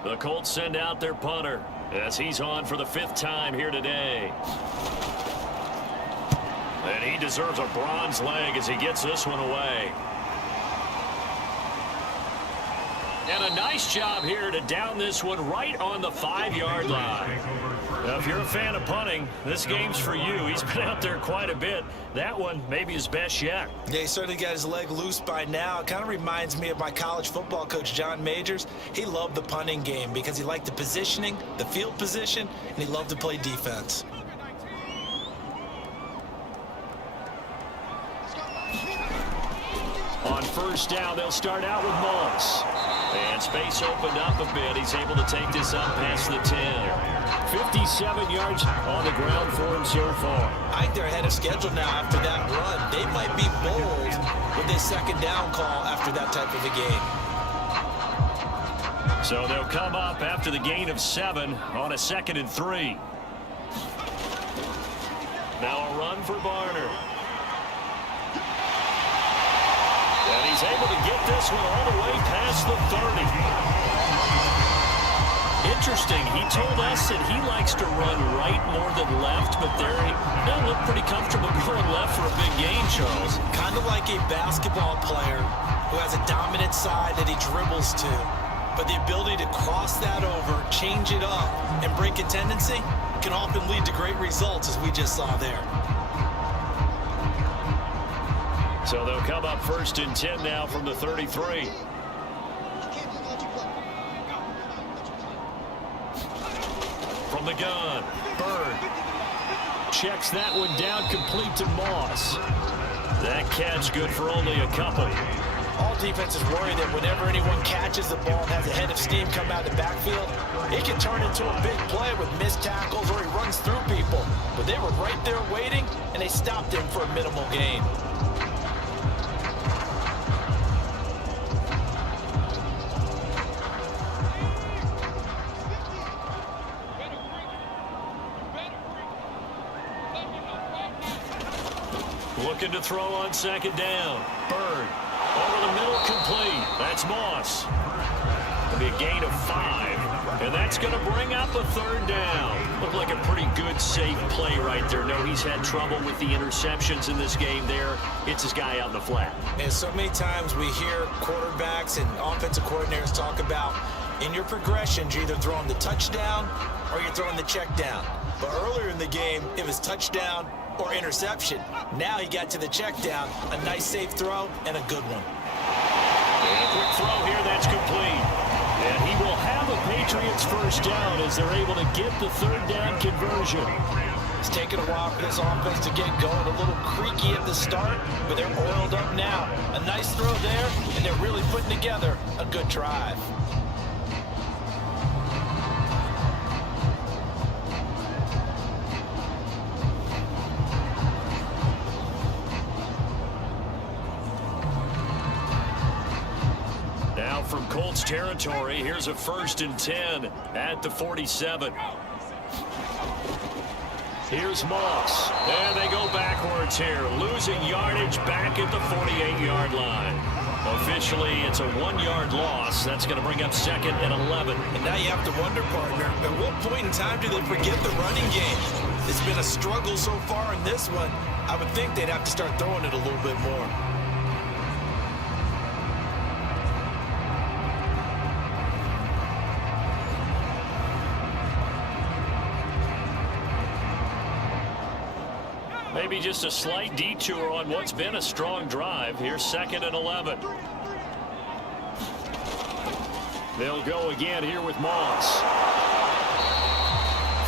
The Colts send out their punter as he's on for the 5th time here today. And he deserves a bronze leg as he gets this one away. And a nice job here to down this one right on the 5-yard line. Now, if you're a fan of punting, this game's for you. He's been out there quite a bit. That one maybe his best yet. Yeah, he certainly got his leg loose by now. It kind of reminds me of my college football coach, John Majors. He loved the punting game because he liked the positioning, the field position, and he loved to play defense. On first down, they'll start out with Maulers. And space opened up a bit. He's able to take this up past the 10. 57 yards on the ground for him so far. I think they're ahead of schedule now after that run. They might be bold with a second down call after that type of a game. So they'll come up after the gain of 7 on a 2nd and 3. Now a run for Barner. And he's able to get this one all the way past the 30. Interesting, he told us that he likes to run right more than left, but there he look pretty comfortable going left for a big gain, Charles. Kind of like a basketball player who has a dominant side that he dribbles to. But the ability to cross that over, change it up, and break a tendency can often lead to great results, as we just saw there. So they'll come up 1st and 10 now from the 33. From the gun, Bird. checks that one down, complete to Moss. That catch good for only a couple. All defenses worry that whenever anyone catches the ball and has a head of steam come out of the backfield, it can turn into a big play with missed tackles or he runs through people. But they were right there waiting, and they stopped him for a minimal gain. Looking to throw on second down. Bird over the middle, complete. That's Moss. It'll be a gain of 5, and that's going to bring up a third down. Looked like a pretty good, safe play right there. No, he's had trouble with the interceptions in this game there. It's his guy on the flat. And so many times we hear quarterbacks and offensive coordinators talk about in your progressions, you're either throwing the touchdown or you're throwing the check down. But earlier in the game, it was touchdown or interception. Now he got to the check down, a nice safe throw, and a good one. And a quick throw here, that's complete. And he will have a Patriots first down as they're able to get the third down conversion. It's taken a while for this offense to get going, a little creaky at the start, but they're oiled up now. A nice throw there, and they're really putting together a good drive. From Colts territory, here's a 1st and 10 at the 47. Here's Moss, and they go backwards here, losing yardage back at the 48-yard line. Officially, it's a 1-yard loss. That's going to bring up 2nd and 11. And now you have to wonder, partner, at what point in time do they forget the running game? It's been a struggle so far in this one. I would think they'd have to start throwing it a little bit more. Maybe just a slight detour on what's been a strong drive. Here's 2nd and 11. They'll go again here with Moss.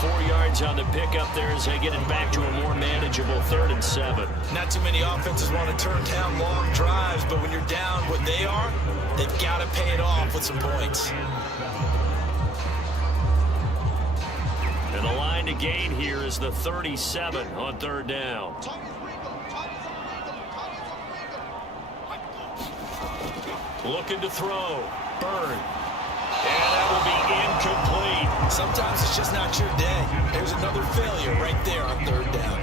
4 yards on the pickup there as they get it back to a more manageable 3rd and 7. Not too many offenses want to turn down long drives, but when you're down what they are, they've got to pay it off with some points. And the line to gain here is the 37 on 3rd down. Looking to throw. Burn. And that will be incomplete. Sometimes it's just not your day. There's another failure right there on 3rd down.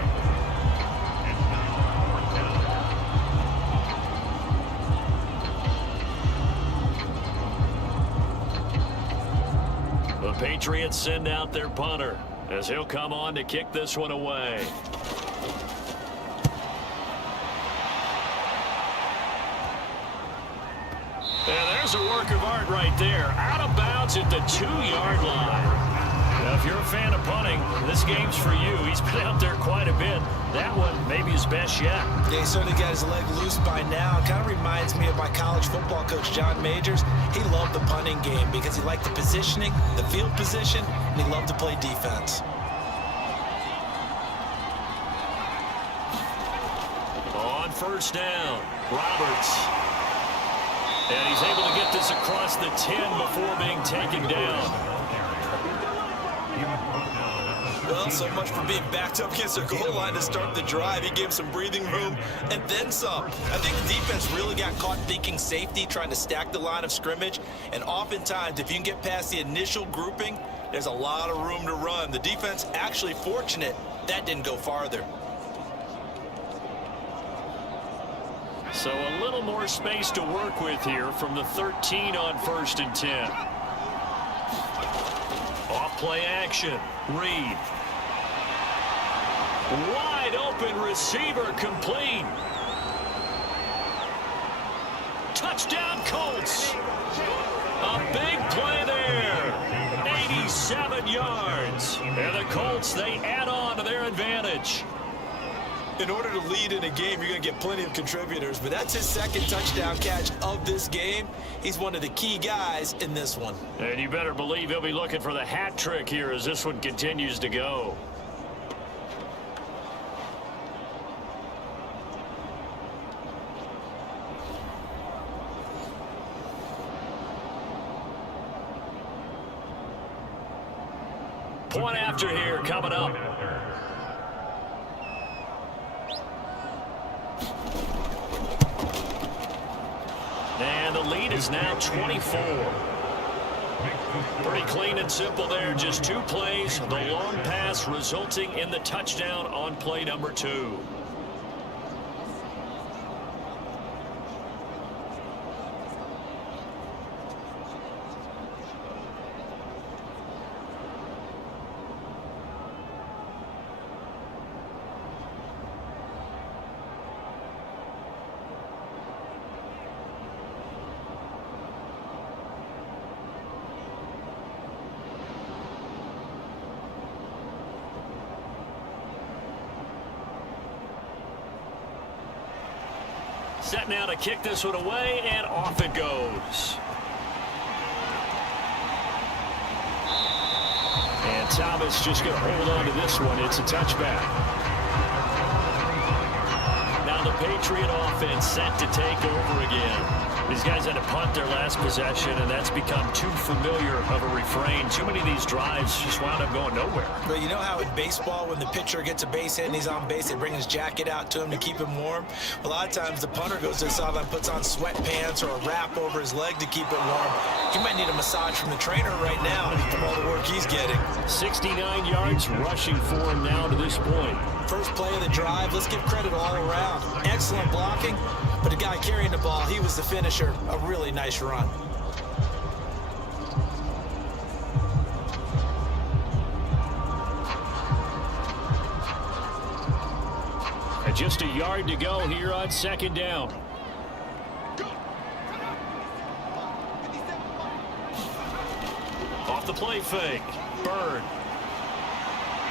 The Patriots send out their punter as he'll come on to kick this one away. And there's a work of art right there. Out of bounds at the 2-yard line. Now, if you're a fan of punting, this game's for you. He's been out there quite a bit. That one maybe his best yet. Yeah, he certainly got his leg loose by now. It kind of reminds me of my college football coach, John Majors. He loved the punting game because he liked the positioning, the field position, and he loved to play defense. On 1st down, Roberts. And he's able to get this across the 10 before being taken down. Well, so much for being backed up against their goal line to start the drive. He gave some breathing room and then some. I think the defense really got caught thinking safety, trying to stack the line of scrimmage. And oftentimes, if you can get past the initial grouping, there's a lot of room to run. The defense actually fortunate that didn't go farther. So a little more space to work with here from the 13 on 1st and 10. Off play action. Reed. Wide open receiver complete. Touchdown Colts. A big play there. 87 yards. And the Colts, they add on to their advantage. In order to lead in a game, you're going to get plenty of contributors, but that's his 2nd touchdown catch of this game. He's one of the key guys in this one. And you better believe he'll be looking for the hat trick here as this one continues to go. Point after here coming up. And the lead is now 24. Pretty clean and simple there. Just 2 plays. The long pass resulting in the touchdown on play number 2. Set now to kick this one away, and off it goes. And Thomas just going to hold on to this one. It's a touchback. Now the Patriot offense set to take over again. These guys had to punt their last possession, and that's become too familiar of a refrain. Too many of these drives just wound up going nowhere. Well, you know how in baseball, when the pitcher gets a base hit and he's on base, they bring his jacket out to him to keep him warm? A lot of times the punter goes to the sideline, puts on sweatpants or a wrap over his leg to keep it warm. He might need a massage from the trainer right now from all the work he's getting. 69 yards rushing for him now to this point. First play of the drive, let's give credit all around. Excellent blocking, but the guy carrying the ball, he was the finisher. A really nice run. And just a yard to go here on second down. Off the play fake. Bird.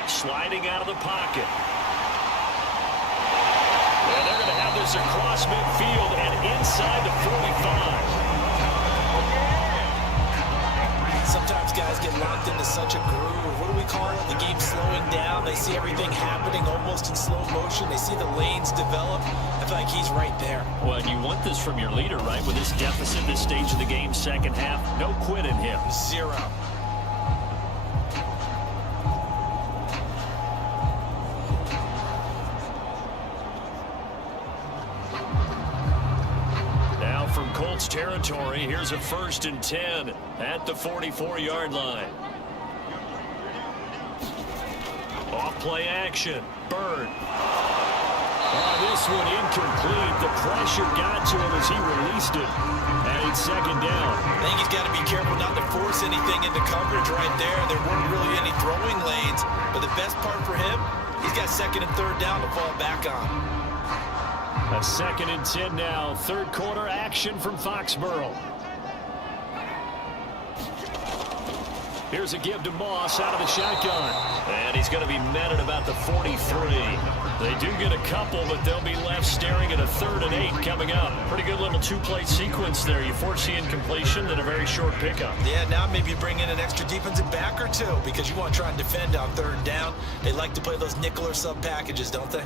Sliding out of the pocket. And they're going to have this across midfield and inside the 45. Sometimes guys get locked into such a groove. What do we call it? The game's slowing down. They see everything happening almost in slow motion. They see the lanes develop. I feel like he's right there. Well, you want this from your leader, right? With this deficit, this stage of the game, second half, no quit in him. 0. Territory. Here's a 1st and 10 at the 44-yard line. Off play action. Bird. This one incomplete. The pressure got to him as he released it. And it's second down. I think he's got to be careful not to force anything into coverage right there. There weren't really any throwing lanes. But the best part for him, he's got 2nd and 3rd down to fall back on. A 2nd and 10 now. 3rd quarter action from Foxborough. Here's a give to Moss out of the shotgun. And he's going to be met at about the 43. They do get a couple, but they'll be left staring at a 3rd and 8 coming up. Pretty good little 2-play sequence there. You force the incompletion, then a very short pickup. Yeah, now maybe bring in an extra defensive back or 2 because you want to try and defend on 3rd down. They like to play those nickel or sub packages, don't they?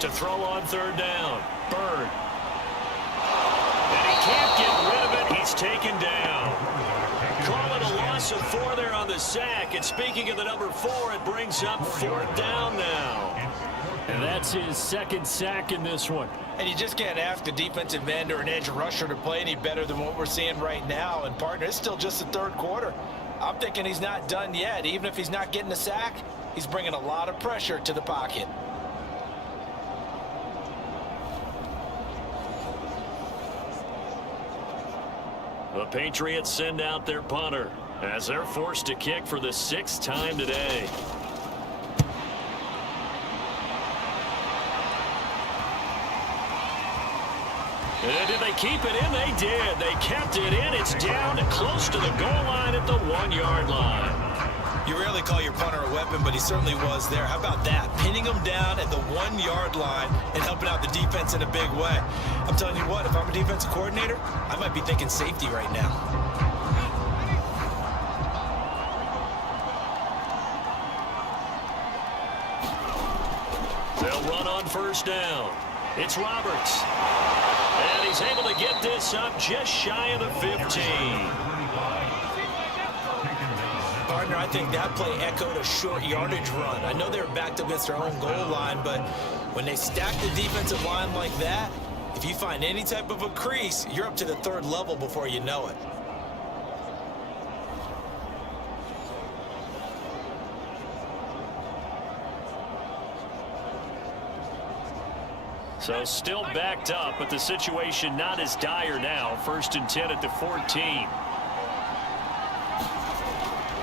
To throw on 3rd down. Bird. And he can't get rid of it. He's taken down. Call it a loss of 4 there on the sack. And speaking of the number 4, it brings up 4th down now. And that's his 2nd sack in this one. And you just can't ask a defensive end or an edge rusher to play any better than what we're seeing right now. And, partner, it's still just the 3rd quarter. I'm thinking he's not done yet. Even if he's not getting a sack, he's bringing a lot of pressure to the pocket. The Patriots send out their punter as they're forced to kick for the 6th time today. Did they keep it in? They did. They kept it in. It's down close to the goal line at the 1-yard line. You rarely call your punter a weapon, but he certainly was there. How about that? Pinning him down at the 1-yard line and helping out the defense in a big way. I'm telling you what, if I'm a defensive coordinator, I might be thinking safety right now. They'll run on 1st down. It's Roberts. And he's able to get this up just shy of the 15. Partner, I think that play echoed a short yardage run. I know they were backed up against their own goal line, but when they stack the defensive line like that, if you find any type of a crease, you're up to the third level before you know it. So still backed up, but the situation not as dire now. 1st and 10 at the 14.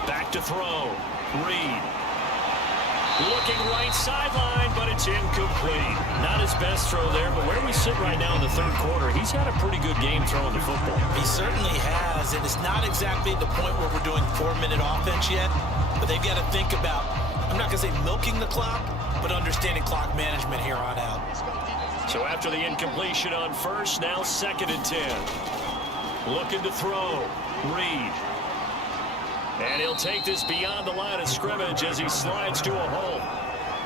Back to throw. Reed. Looking right sideline, but it's incomplete. Not his best throw there, but where we sit right now in the third quarter, he's had a pretty good game throwing the football. He certainly has, and it's not exactly at the point where we're doing 4-minute offense yet, but they've got to think about, I'm not going to say milking the clock, but understanding clock management here on out. So after the incompletion on 1st, now 2nd and 10. Looking to throw. Reed. And he'll take this beyond the line of scrimmage as he slides to a hole.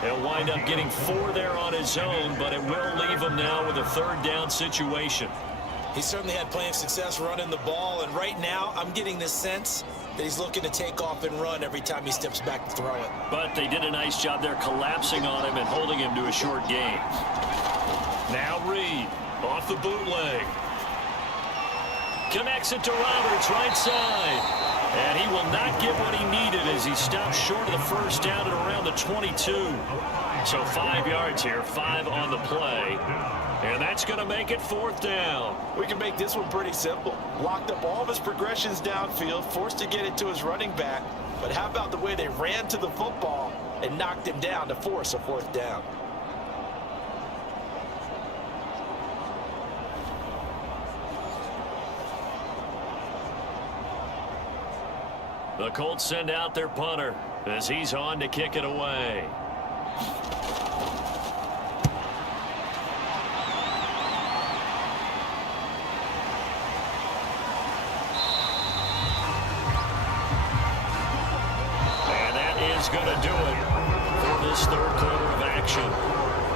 He'll wind up getting 4 there on his own, but it will leave him now with a 3rd down situation. He certainly had plenty of success running the ball, and right now I'm getting the sense that he's looking to take off and run every time he steps back to throw it. But they did a nice job there collapsing on him and holding him to a short gain. Now Reed off the bootleg. Connects it to Roberts right side. And he will not get what he needed as he stops short of the 1st down at around the 22. So 5 yards here, 5 on the play. And that's going to make it 4th down. We can make this one pretty simple. Locked up all of his progressions downfield, forced to get it to his running back. But how about the way they ran to the football and knocked him down to force a 4th down? The Colts send out their punter as he's on to kick it away. And that is going to do it for this 3rd quarter of action.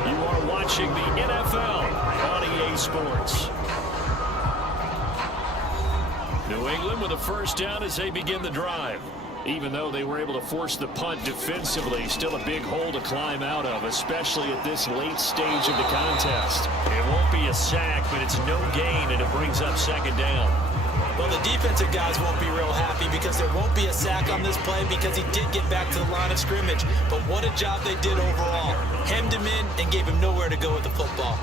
You are watching the NFL on EA Sports. New England with a 1st down as they begin the drive. Even though they were able to force the punt defensively, still a big hole to climb out of, especially at this late stage of the contest. It won't be a sack, but it's no gain, and it brings up 2nd down. Well, the defensive guys won't be real happy because there won't be a sack on this play because he did get back to the line of scrimmage. But what a job they did overall. Hemmed him in and gave him nowhere to go with the football.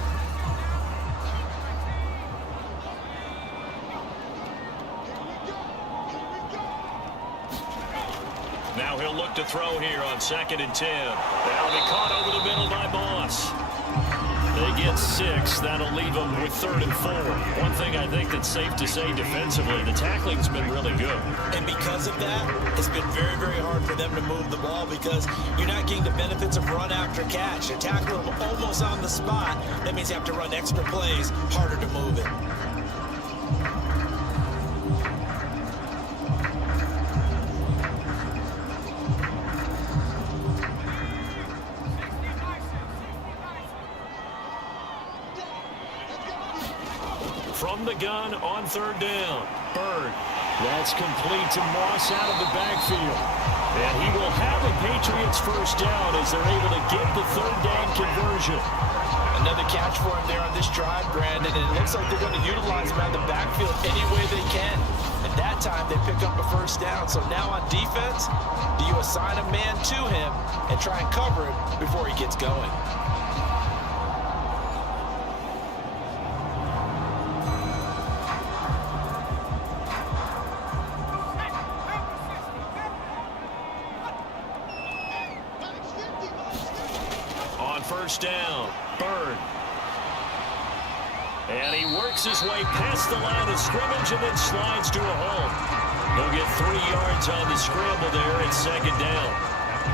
Now he'll look to throw here on 2nd and 10. That'll be caught over the middle by Moss. They get 6. That'll leave them with 3rd and 4. One thing I think that's safe to say defensively, the tackling's been really good. And because of that, it's been very, very hard for them to move the ball because you're not getting the benefits of run after catch. They're tackling them almost on the spot. That means you have to run extra plays, harder to move it. From the gun on 3rd down. Bird. That's complete to Moss out of the backfield. And he will have a Patriots 1st down as they're able to get the 3rd down conversion. Another catch for him there on this drive, Brandon, and it looks like they're going to utilize him out of the backfield any way they can. And that time they pick up a 1st down. So now on defense, do you assign a man to him and try and cover it before he gets going? On 1st down, Bird. And he works his way past the line of scrimmage and then slides to a hole. He'll get 3 yards on the scramble there at 2nd down.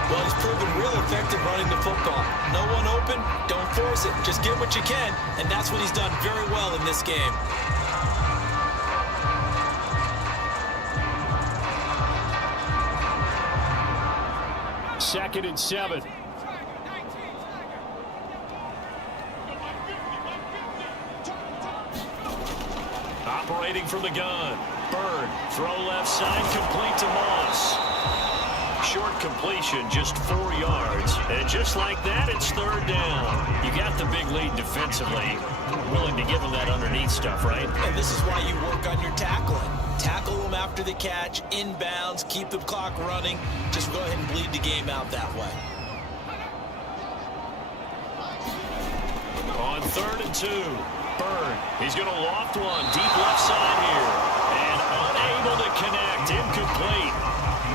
Well, he's proven real effective running the football. No one open, don't force it. Just get what you can, and that's what he's done very well in this game. Second and 7. operating from the gun. Bird, throw left side, complete to Moss. Short completion, just 4 yards. And just like that, it's third down. You got the big lead defensively. Willing to give them that underneath stuff, right? And this is why you work on your tackling. Tackle them after the catch, inbounds, keep the clock running. Just go ahead and bleed the game out that way. On 3rd and 2, Bird. He's going to loft one deep left side here. And unable to connect, incomplete.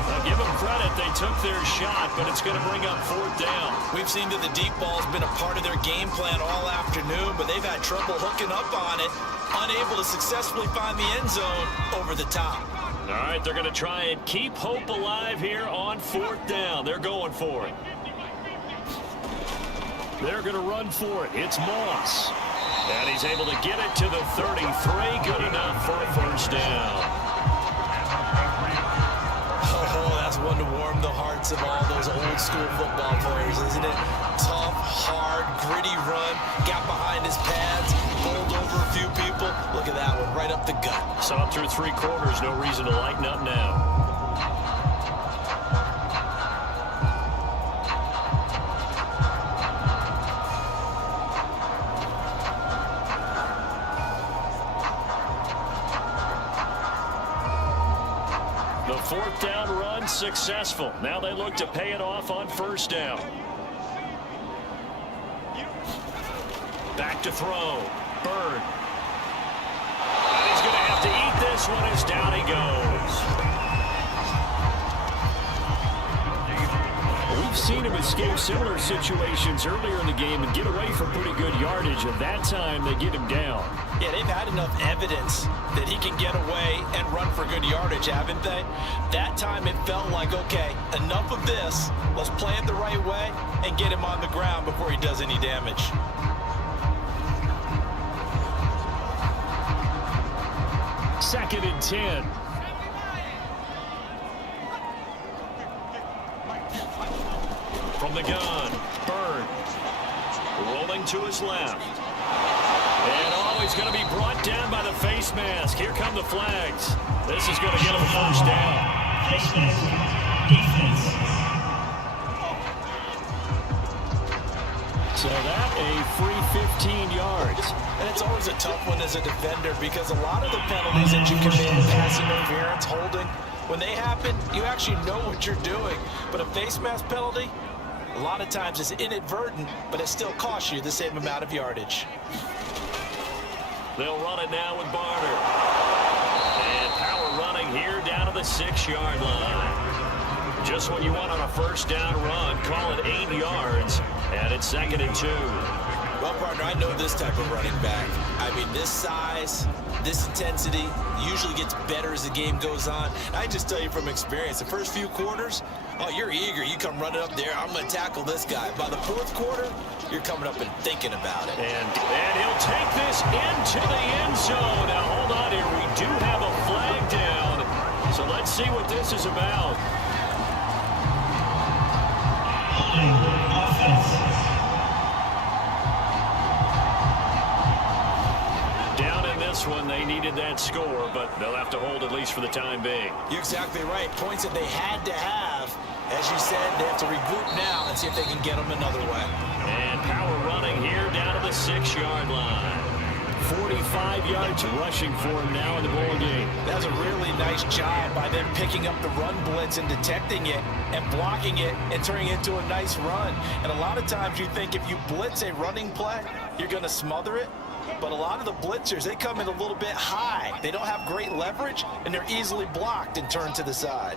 Now give them credit, they took their shot, but it's going to bring up 4th down. We've seen that the deep ball's been a part of their game plan all afternoon, but they've had trouble hooking up on it, unable to successfully find the end zone over the top. All right, they're going to try and keep hope alive here on 4th down. They're going for it. They're going to run for it. It's Moss. And he's able to get it to the 33. Good enough for a 1st down. Oh, that's one to warm the hearts of all those old school football players, isn't it? Tough, hard, gritty run. Got behind his pads, bowled over a few people. Look at that one, right up the gut. Saw through 3 quarters. No reason to lighten up now. The 4th down run successful. Now they look to pay it off on 1st down. Back to throw. Bird. And he's going to have to eat this one as down he goes. We've seen him escape similar situations earlier in the game and get away for pretty good yardage, and that time they get him down. Yeah, they've had enough evidence that he can get away and run for good yardage, haven't they? That time it felt like, okay, enough of this. Let's play it the right way and get him on the ground before he does any damage. Second and 10. From the gun, Bird. Rolling to his left. And he's going to be brought down by the face mask. Here come the flags. This is going to get him a 1st down. Face mask. Defense. So that a free 15 yards. And it's always a tough one as a defender because a lot of the penalties that you commit, pass interference, holding, when they happen, you actually know what you're doing. But a face mask penalty, a lot of times it's inadvertent, but it still costs you the same amount of yardage. They'll run it now with Barter. And power running here down to the 6-yard line. Just what you want on a 1st down run, call it 8 yards, and it's 2nd and 2. Well, partner, I know this type of running back. I mean, this size, this intensity usually gets better as the game goes on. I just tell you from experience, the first few quarters, oh, you're eager. You come running up there, I'm going to tackle this guy. By the 4th quarter, you're coming up and thinking about it. And he'll take this into the end zone. Now, hold on here. We do have a flag down. So let's see what this is about. Offense. Down in this one, they needed that score, but they'll have to hold at least for the time being. You're exactly right. Points that they had to have. As you said, they have to regroup now and see if they can get them another way. And power running here down to the 6-yard line. 45 yards rushing for him now in the ball game. That's a really nice job by them picking up the run blitz and detecting it and blocking it and turning it into a nice run. And a lot of times you think if you blitz a running play, you're going to smother it. But a lot of the blitzers, they come in a little bit high. They don't have great leverage, and they're easily blocked and turned to the side.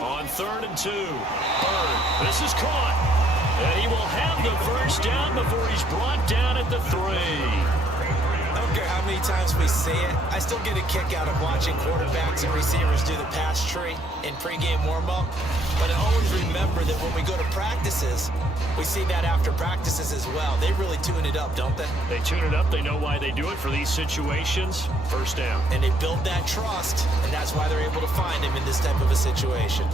On 3rd and 2, Bird. This is caught. And he will have the 1st down before he's brought down at the 3. I don't care how many times we say it, I still get a kick out of watching quarterbacks and receivers do the pass tree in pregame warm-up. But I always remember that when we go to practices, we see that after practices as well. They really tune it up, don't they? They tune it up. They know why they do it for these situations. 1st down. And they build that trust, and that's why they're able to find him in this type of a situation.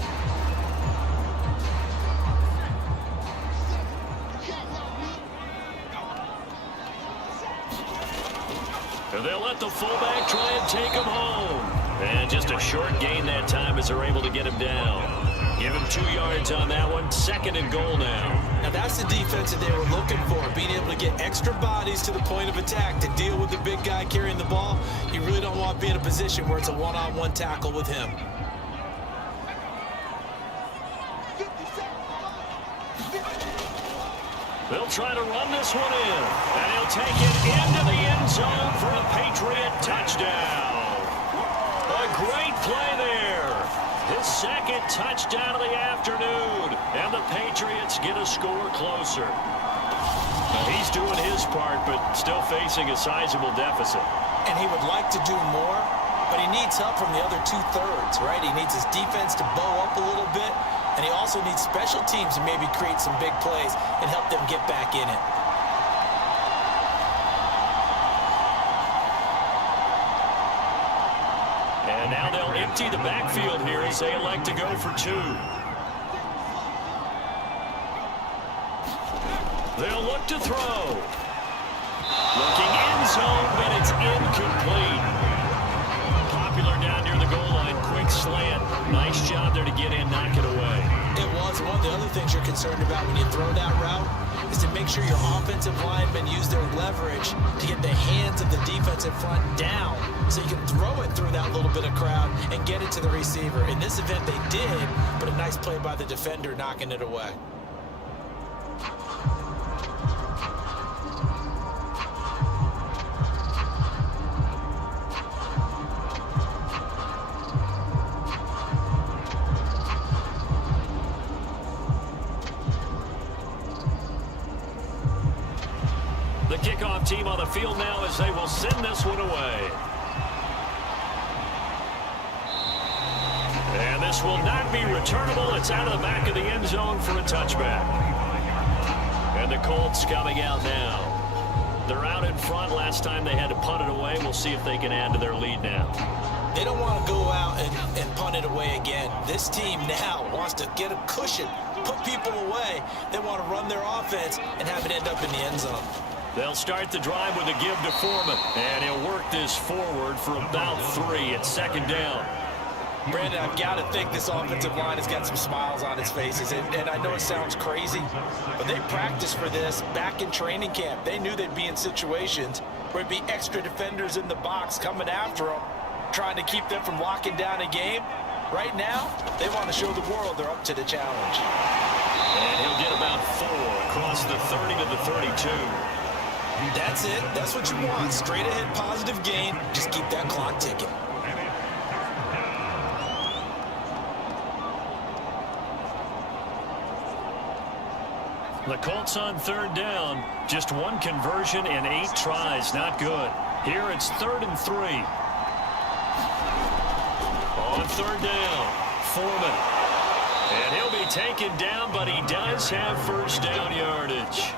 And they'll let the fullback try and take him home. And just a short gain that time as they're able to get him down. Give him 2 yards on that one. 2nd and goal now. Now that's the defense that they were looking for, being able to get extra bodies to the point of attack to deal with the big guy carrying the ball. You really don't want to be in a position where it's a one-on-one tackle with him. They'll try to run this one in, and he'll take it into the end zone for a Patriot touchdown. A great play there. His 2nd touchdown of the afternoon, and the Patriots get a score closer. Now, he's doing his part, but still facing a sizable deficit. And he would like to do more, but he needs help from the other 2/3, right? He needs his defense to bow up a little bit, and he also needs special teams to maybe create some big plays and help them get back in it. And now they'll empty the backfield here as they elect to go for 2. They'll look to throw. Looking end zone, but it's incomplete. Popular down near the goal line. Quick slant. Nice job there to get in, knock it away. It was. One of the other things you're concerned about when you throw that route is to make sure your offensive linemen use their leverage to get the hands of the defensive front down so you can throw it through that little bit of crowd and get it to the receiver. In this event, they did, but a nice play by the defender knocking it away. The kickoff team on the field now as they will send this one away. And this will not be returnable. It's out of the back of the end zone for a touchback. And the Colts coming out now. They're out in front. Last time they had to punt it away. We'll see if they can add to their lead now. They don't want to go out and punt it away again. This team now wants to get a cushion, put people away. They want to run their offense and have it end up in the end zone. They'll start the drive with a give to Foreman. And he'll work this forward for about 3. It's 2nd down. Brandon, I've got to think this offensive line has got some smiles on its faces. And I know it sounds crazy, but they practiced for this back in training camp. They knew they'd be in situations where it'd be extra defenders in the box coming after them, trying to keep them from locking down a game. Right now, they want to show the world they're up to the challenge. And he'll get about 4 across the 30 to the 32. That's it. That's what you want. Straight ahead positive gain. Just keep that clock ticking. The Colts on 3rd down. Just 1 conversion and 8 tries. Not good. Here it's 3rd and 3. On 3rd down, Foreman. And he'll be taken down, but he does have 1st down yardage.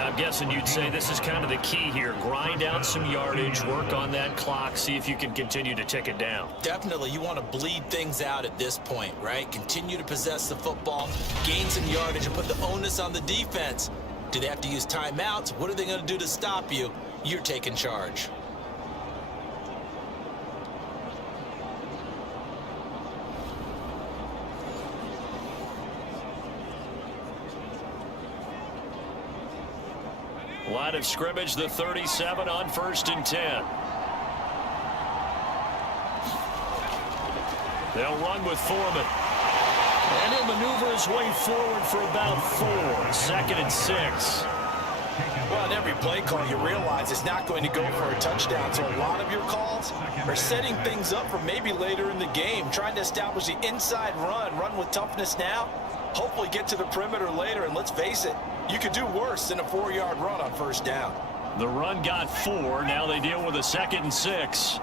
I'm guessing you'd say this is kind of the key here. Grind out some yardage, work on that clock, see if you can continue to tick it down. Definitely, you want to bleed things out at this point, right? Continue to possess the football, gain some yardage, and put the onus on the defense. Do they have to use timeouts? What are they going to do to stop you? You're taking charge. Line of scrimmage, the 37 on 1st and 10. They'll run with Foreman. And he'll maneuver his way forward for about 4. 2nd and 6. Well, in every play call, you realize it's not going to go for a touchdown. So a lot of your calls are setting things up for maybe later in the game, trying to establish the inside run with toughness now, hopefully get to the perimeter later. And let's face it, you could do worse than a 4-yard run on 1st down. The run got 4. Now they deal with a 2nd and 6.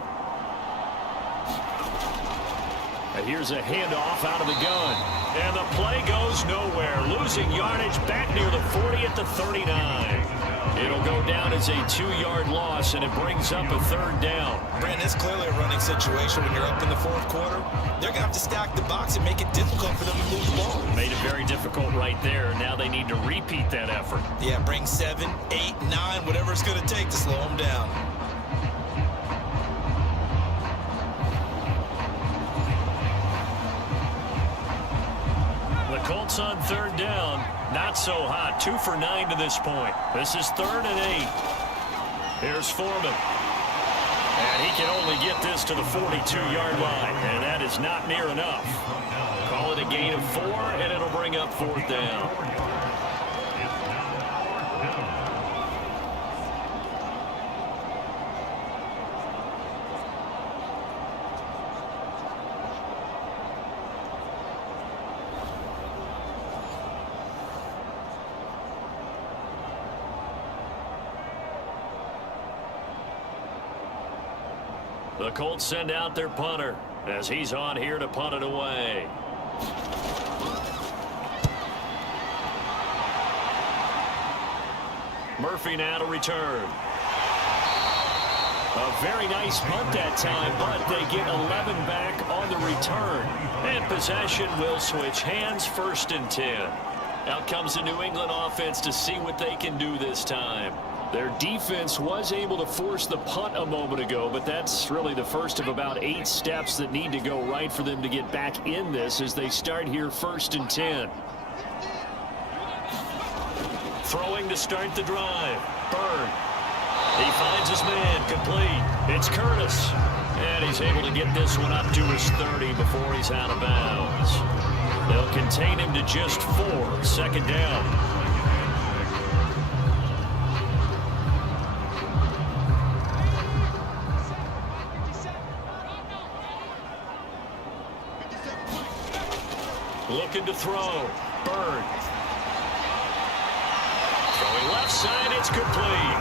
And here's a handoff out of the gun. And the play goes nowhere. losing yardage back near the 40 at the 39. It'll go down as a 2-yard loss, and it brings up a 3rd down. Brandon, it's clearly a running situation when you're up in the 4th quarter. They're going to have to stack the box and make it difficult for them to move the ball. Made it very difficult right there. Now they need to repeat that effort. Yeah, bring 7, 8, 9, whatever it's going to take to slow them down. The Colts on 3rd down. Not so hot. 2 for 9 to this point. This is 3rd and 8. Here's Foreman. And he can only get this to the 42-yard line. And that is not near enough. Call it a gain of 4, and it'll bring up 4th down. The Colts send out their punter as he's on here to punt it away. Murphy now to return. A very nice punt that time, but they get 11 back on the return. And possession will switch hands, 1st and 10. Out comes the New England offense to see what they can do this time. Their defense was able to force the punt a moment ago, but that's really the first of about 8 steps that need to go right for them to get back in this as they start here 1st and 10. Throwing to start the drive. Byrd. He finds his man, complete. It's Curtis. And he's able to get this one up to his 30 before he's out of bounds. They'll contain him to just 4, 2nd down. Looking to throw. Byrd. Throwing left side, it's complete.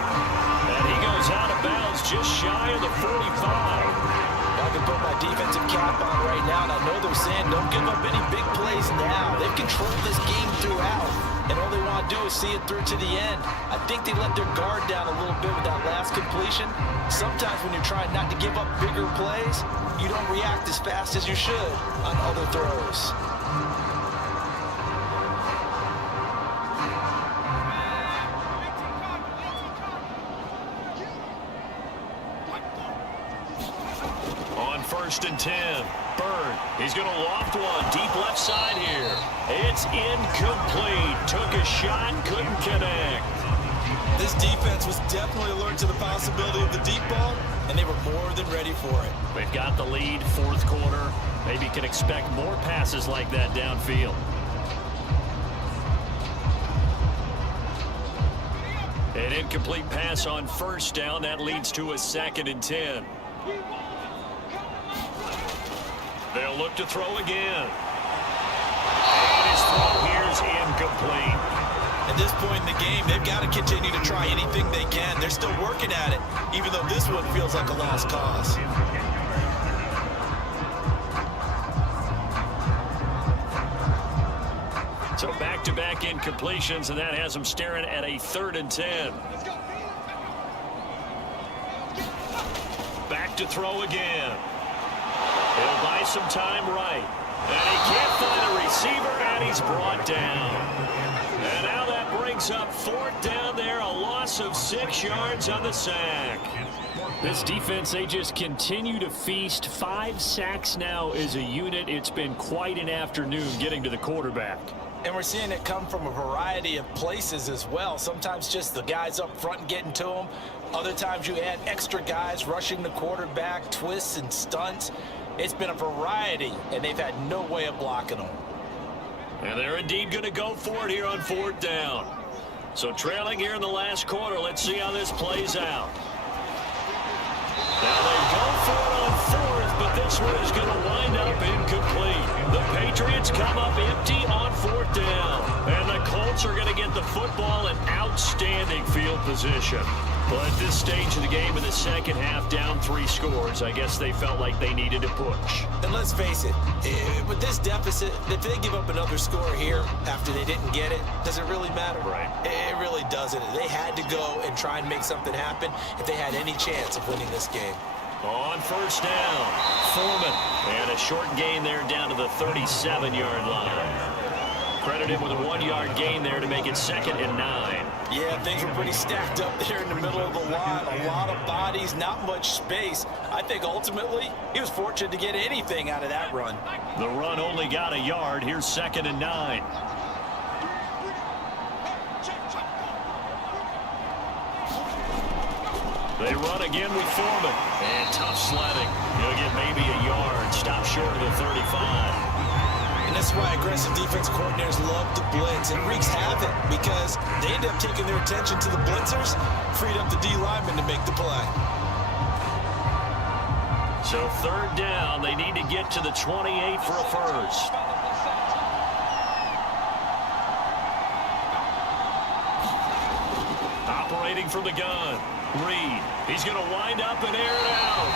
And he goes out of bounds just shy of the 45. I can put my defensive cap on right now, and I know they're saying don't give up any big plays now. They've controlled this game throughout, and all they want to do is see it through to the end. I think they let their guard down a little bit with that last completion. Sometimes when you're trying not to give up bigger plays, you don't react as fast as you should on other throws. On 1st and 10, Byrd. He's going to loft one deep left side here. It's incomplete. Took a shot, couldn't connect. This defense was definitely alert to the possibility of the deep ball, and they were more than ready for it. They've got the lead, 4th quarter. Maybe can expect more passes like that downfield. An incomplete pass on 1st down. That leads to a 2nd and 10. They'll look to throw again. And his throw here is incomplete. At this point in the game, they've got to continue to try anything they can. They're still working at it, even though this one feels like a lost cause. So back-to-back incompletions, and that has them staring at a 3rd and 10. Back to throw again. He'll buy some time right. And he can't find a receiver, and he's brought down. And now that brings up 4th down there, a loss of 6 yards on the sack. This defense, they just continue to feast. 5 sacks now as a unit. It's been quite an afternoon getting to the quarterback. And we're seeing it come from a variety of places as well. Sometimes just the guys up front getting to them. Other times you add extra guys rushing the quarterback, twists and stunts. It's been a variety, and they've had no way of blocking them. And they're indeed going to go for it here on 4th down. So trailing here in the last quarter, let's see how this plays out. Now they go for it on 4th, but this this one is going to wind up incomplete. The Patriots come up empty on 4th down. And the Colts are going to get the football in outstanding field position. But at this stage of the game in the second half, down 3 scores, I guess they felt like they needed to push. And let's face it, with this deficit, if they give up another score here after they didn't get it, does it really matter? Right. It really doesn't. They had to go and try and make something happen if they had any chance of winning this game. On 1st down, Foreman. And a short gain there down to the 37-yard line. Credited with a 1-yard gain there to make it 2nd and 9. Yeah, things were pretty stacked up there in the middle of the line. A lot of bodies, not much space. I think ultimately he was fortunate to get anything out of that run. The run only got a yard. Here's 2nd and 9. They run again with Foreman. And tough sledding. He'll get maybe a yard. Stop short of the 35. And that's why aggressive defense coordinators love to blitz. It wreaks havoc because they end up taking their attention to the blitzers, freed up the D lineman to make the play. So 3rd down, they need to get to the 28 for a first. Operating from the gun, Reed. He's going to wind up and air it out.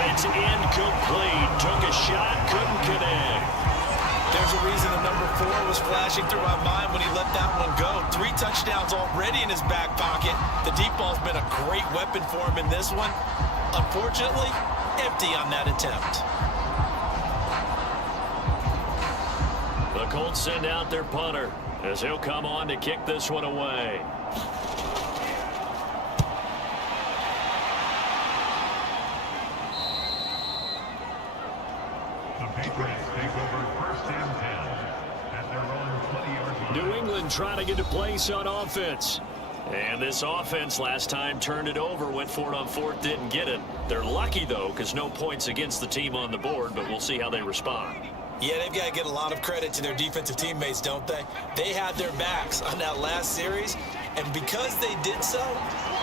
And it's incomplete. Took a shot, couldn't connect. There's a reason the number 4 was flashing through my mind when he let that one go. 3 touchdowns already in his back pocket. The deep ball's been a great weapon for him in this one. Unfortunately, empty on that attempt. The Colts send out their punter as he'll come on to kick this one away. New England trying to get a place on offense. And this offense last time turned it over, went for it on 4th, didn't get it. They're lucky, though, because no points against the team on the board, but we'll see how they respond. Yeah, they've got to get a lot of credit to their defensive teammates, don't they? They had their backs on that last series, and because they did so,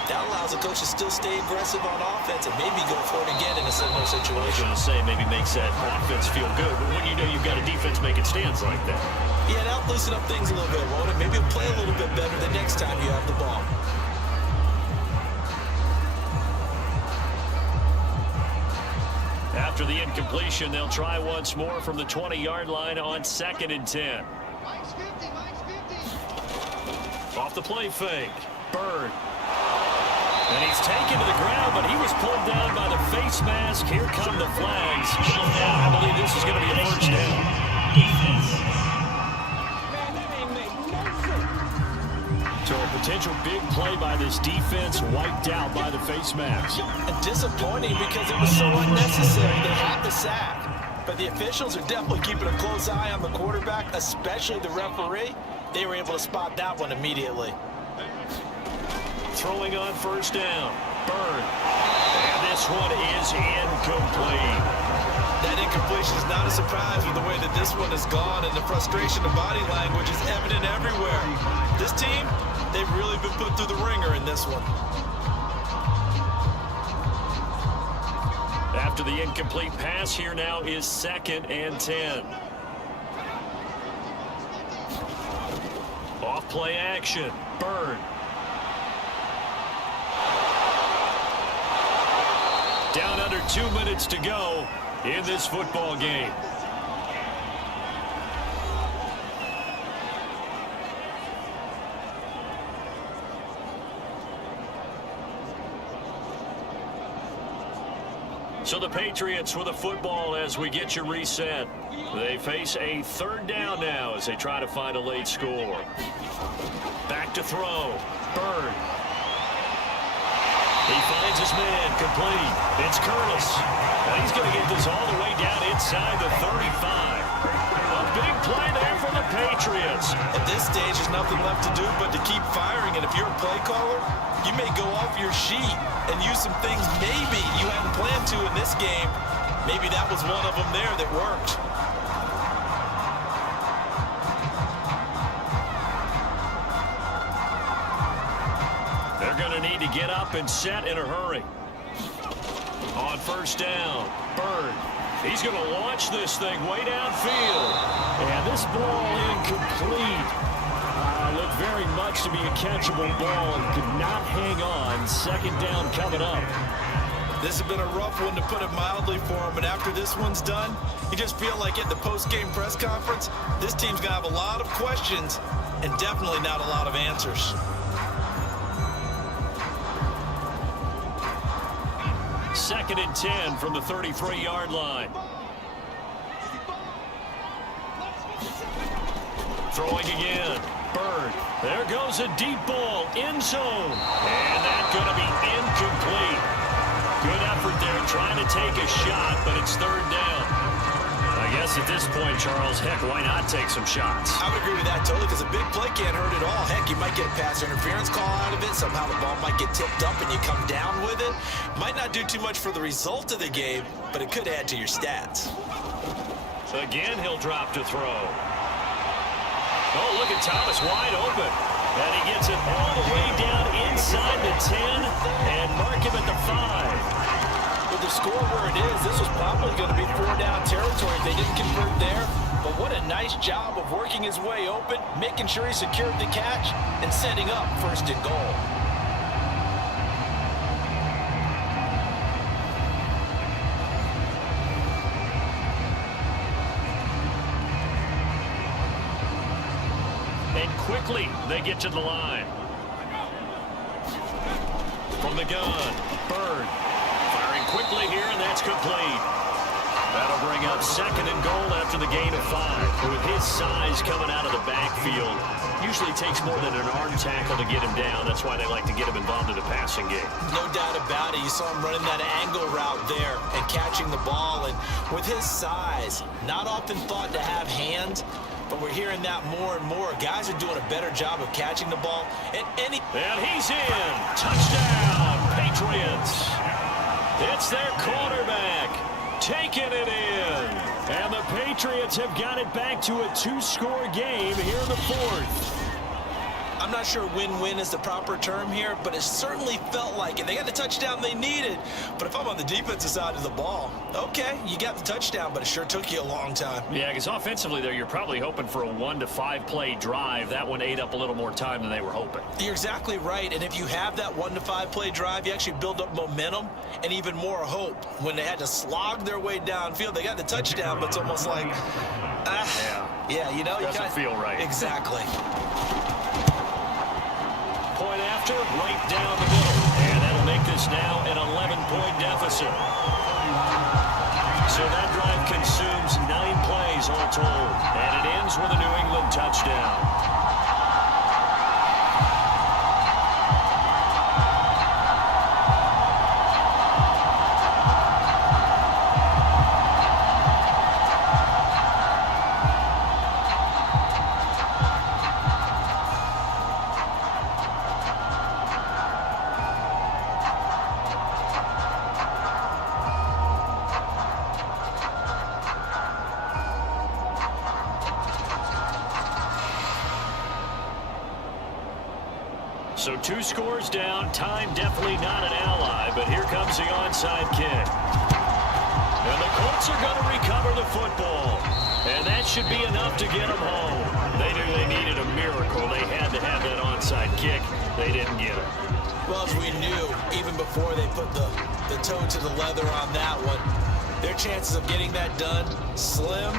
that allows the coach to still stay aggressive on offense and maybe go for it again in a similar I was situation. going to say maybe makes that offense feel good, but when you know you've got a defense making stands like that. Yeah, that'll loosen up things a little bit, won't it? Maybe it'll play a little bit better the next time you have the ball. After the incompletion, they'll try once more from the 20-yard line on 2nd and 10. Off the play fake. Bird. And he's taken to the ground, but he was pulled down by the face mask. Here come the flags. I believe this is going to be a first down. So a potential big play by this defense wiped out by the face mask. And disappointing because it was so unnecessary. They had the sack. But the officials are definitely keeping a close eye on the quarterback, especially the referee. They were able to spot that one immediately. Throwing on first down. Bird. And this one is incomplete. That incompletion is not a surprise with the way that this one has gone, and the frustration of body language is evident everywhere. This team, they've really been put through the ringer in this one. After the incomplete pass, here now is 2nd and 10. Off play action. Bird. Down under 2 minutes to go in this football game. So the Patriots with the football as we get you reset. They face a 3rd down now as they try to find a late score. Back to throw. Bird. He finds his man, complete. It's Curtis. And he's going to get this all the way down inside the 35. A big play there for the Patriots. At this stage, there's nothing left to do but to keep firing. And if you're a play caller, you may go off your sheet and use some things maybe you hadn't planned to in this game. Maybe that was one of them there that worked. Need to get up and set in a hurry. On first down, Bird. He's going to launch this thing way downfield. And this ball incomplete. Looked very much to be a catchable ball and could not hang on. Second down coming up. This has been a rough one, to put it mildly, for him. And after this one's done, you just feel like at the post-game press conference, this team's going to have a lot of questions and definitely not a lot of answers. Second and 10 from the 33-yard line. Throwing again. Bird. There goes a deep ball. End zone. And that's going to be incomplete. Good effort there trying to take a shot, but it's third down. I guess at this point, Charles, heck, why not take some shots? I would agree with that totally, because a big play can't hurt at all. Heck, you might get a pass interference call out of it. Somehow the ball might get tipped up and you come down with it. Might not do too much for the result of the game, but it could add to your stats. So again, he'll drop to throw. Oh, look at Thomas wide open. And he gets it all the way down inside the 10 and mark him at the 5. With the score where it is, this was probably going to be 4-down territory if they didn't convert there. But what a nice job of working his way open, making sure he secured the catch, and setting up first and goal. And quickly, they get to the line. From the gun, Bird. Firing quickly here, and that's complete. That'll bring up second and goal after the gain of 5. With his size coming out of the backfield, usually takes more than an arm tackle to get him down. That's why they like to get him involved in the passing game. No doubt about it. You saw him running that angle route there and catching the ball. And with his size, not often thought to have hands, but we're hearing that more and more. Guys are doing a better job of catching the ball. And he's in. Touchdown, Patriots. It's their quarterback taking it in. And the Patriots have got it back to a 2-score game here in the 4th. I'm not sure win-win is the proper term here, but it certainly felt like it. They got the touchdown they needed. But if I'm on the defensive side of the ball, okay, you got the touchdown, but it sure took you a long time. Yeah, because offensively there, you're probably hoping for a 1 to 5 play drive. That one ate up a little more time than they were hoping. You're exactly right. And if you have that 1 to 5 play drive, you actually build up momentum and even more hope. When they had to slog their way downfield, they got the touchdown, but it's almost like, yeah, you know, doesn't feel right. Exactly. Point after, right down the middle. And that'll make this now an 11-point deficit. So that drive consumes 9 plays all told. And it ends with a New England touchdown. So 2 scores down, time definitely not an ally, but here comes the onside kick. And the Colts are going to recover the football. And that should be enough to get them home. They knew they needed a miracle. They had to have that onside kick. They didn't get it. Well, as we knew, even before they put the toe to the leather on that one, their chances of getting that done, slim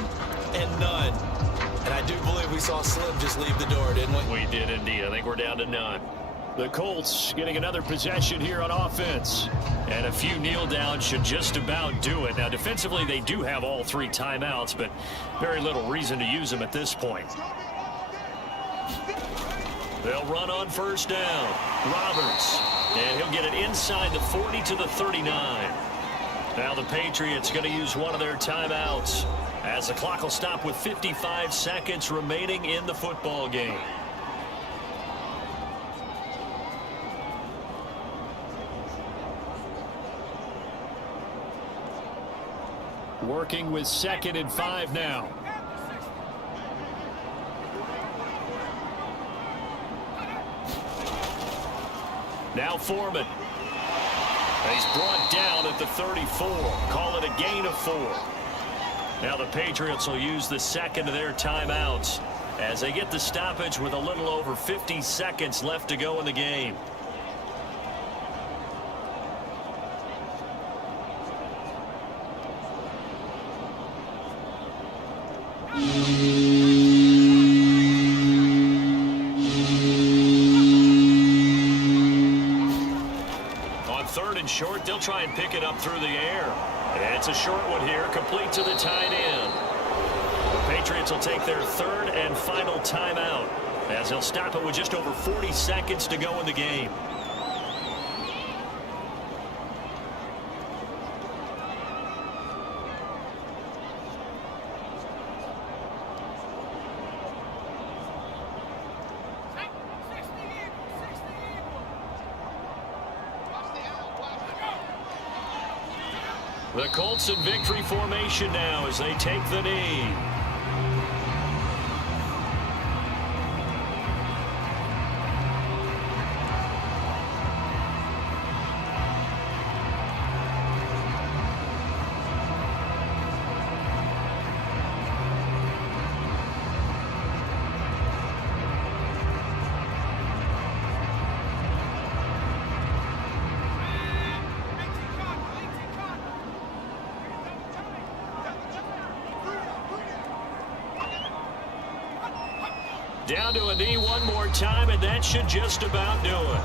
and none. And I do believe we saw Slim just leave the door, didn't we? We did indeed. I think we're down to none. The Colts getting another possession here on offense. And a few kneel downs should just about do it. Now, defensively, they do have all 3 timeouts, but very little reason to use them at this point. They'll run on first down. Roberts. And he'll get it inside the 40 to the 39. Now the Patriots going to use one of their timeouts as the clock will stop with 55 seconds remaining in the football game. Working with 2nd and 5 now. Now Foreman. He's brought down at the 34. Call it a gain of 4. Now the Patriots will use the second of their timeouts as they get the stoppage with a little over 50 seconds left to go in the game. On third and short, they'll try and pick it up through the air. And it's a short one here, complete to the tight end. The Patriots will take their third and final timeout as they'll stop it with just over 40 seconds to go in the game. The Colts in victory formation now as they take the knee. Down to a knee one more time, and that should just about do it.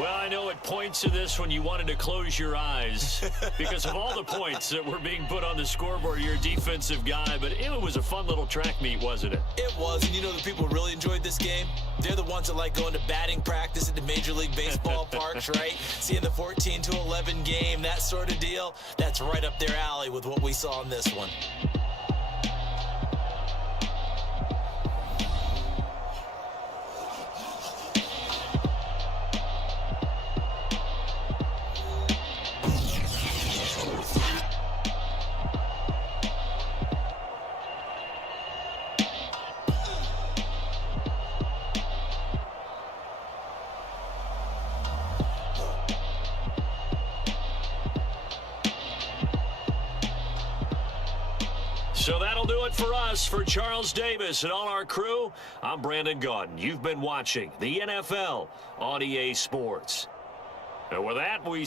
Well, I know it points to this when you wanted to close your eyes because of all the points that were being put on the scoreboard. You're a defensive guy, but it was a fun little track meet, wasn't it? It was, and you know the people who really enjoyed this game? They're the ones that like going to batting practice at the Major League Baseball parks, right? Seeing the 14-11 game, that sort of deal, that's right up their alley with what we saw in this one. So that'll do it for us. For Charles Davis and all our crew, I'm Brandon Gaudin. You've been watching the NFL on EA Sports. And with that, we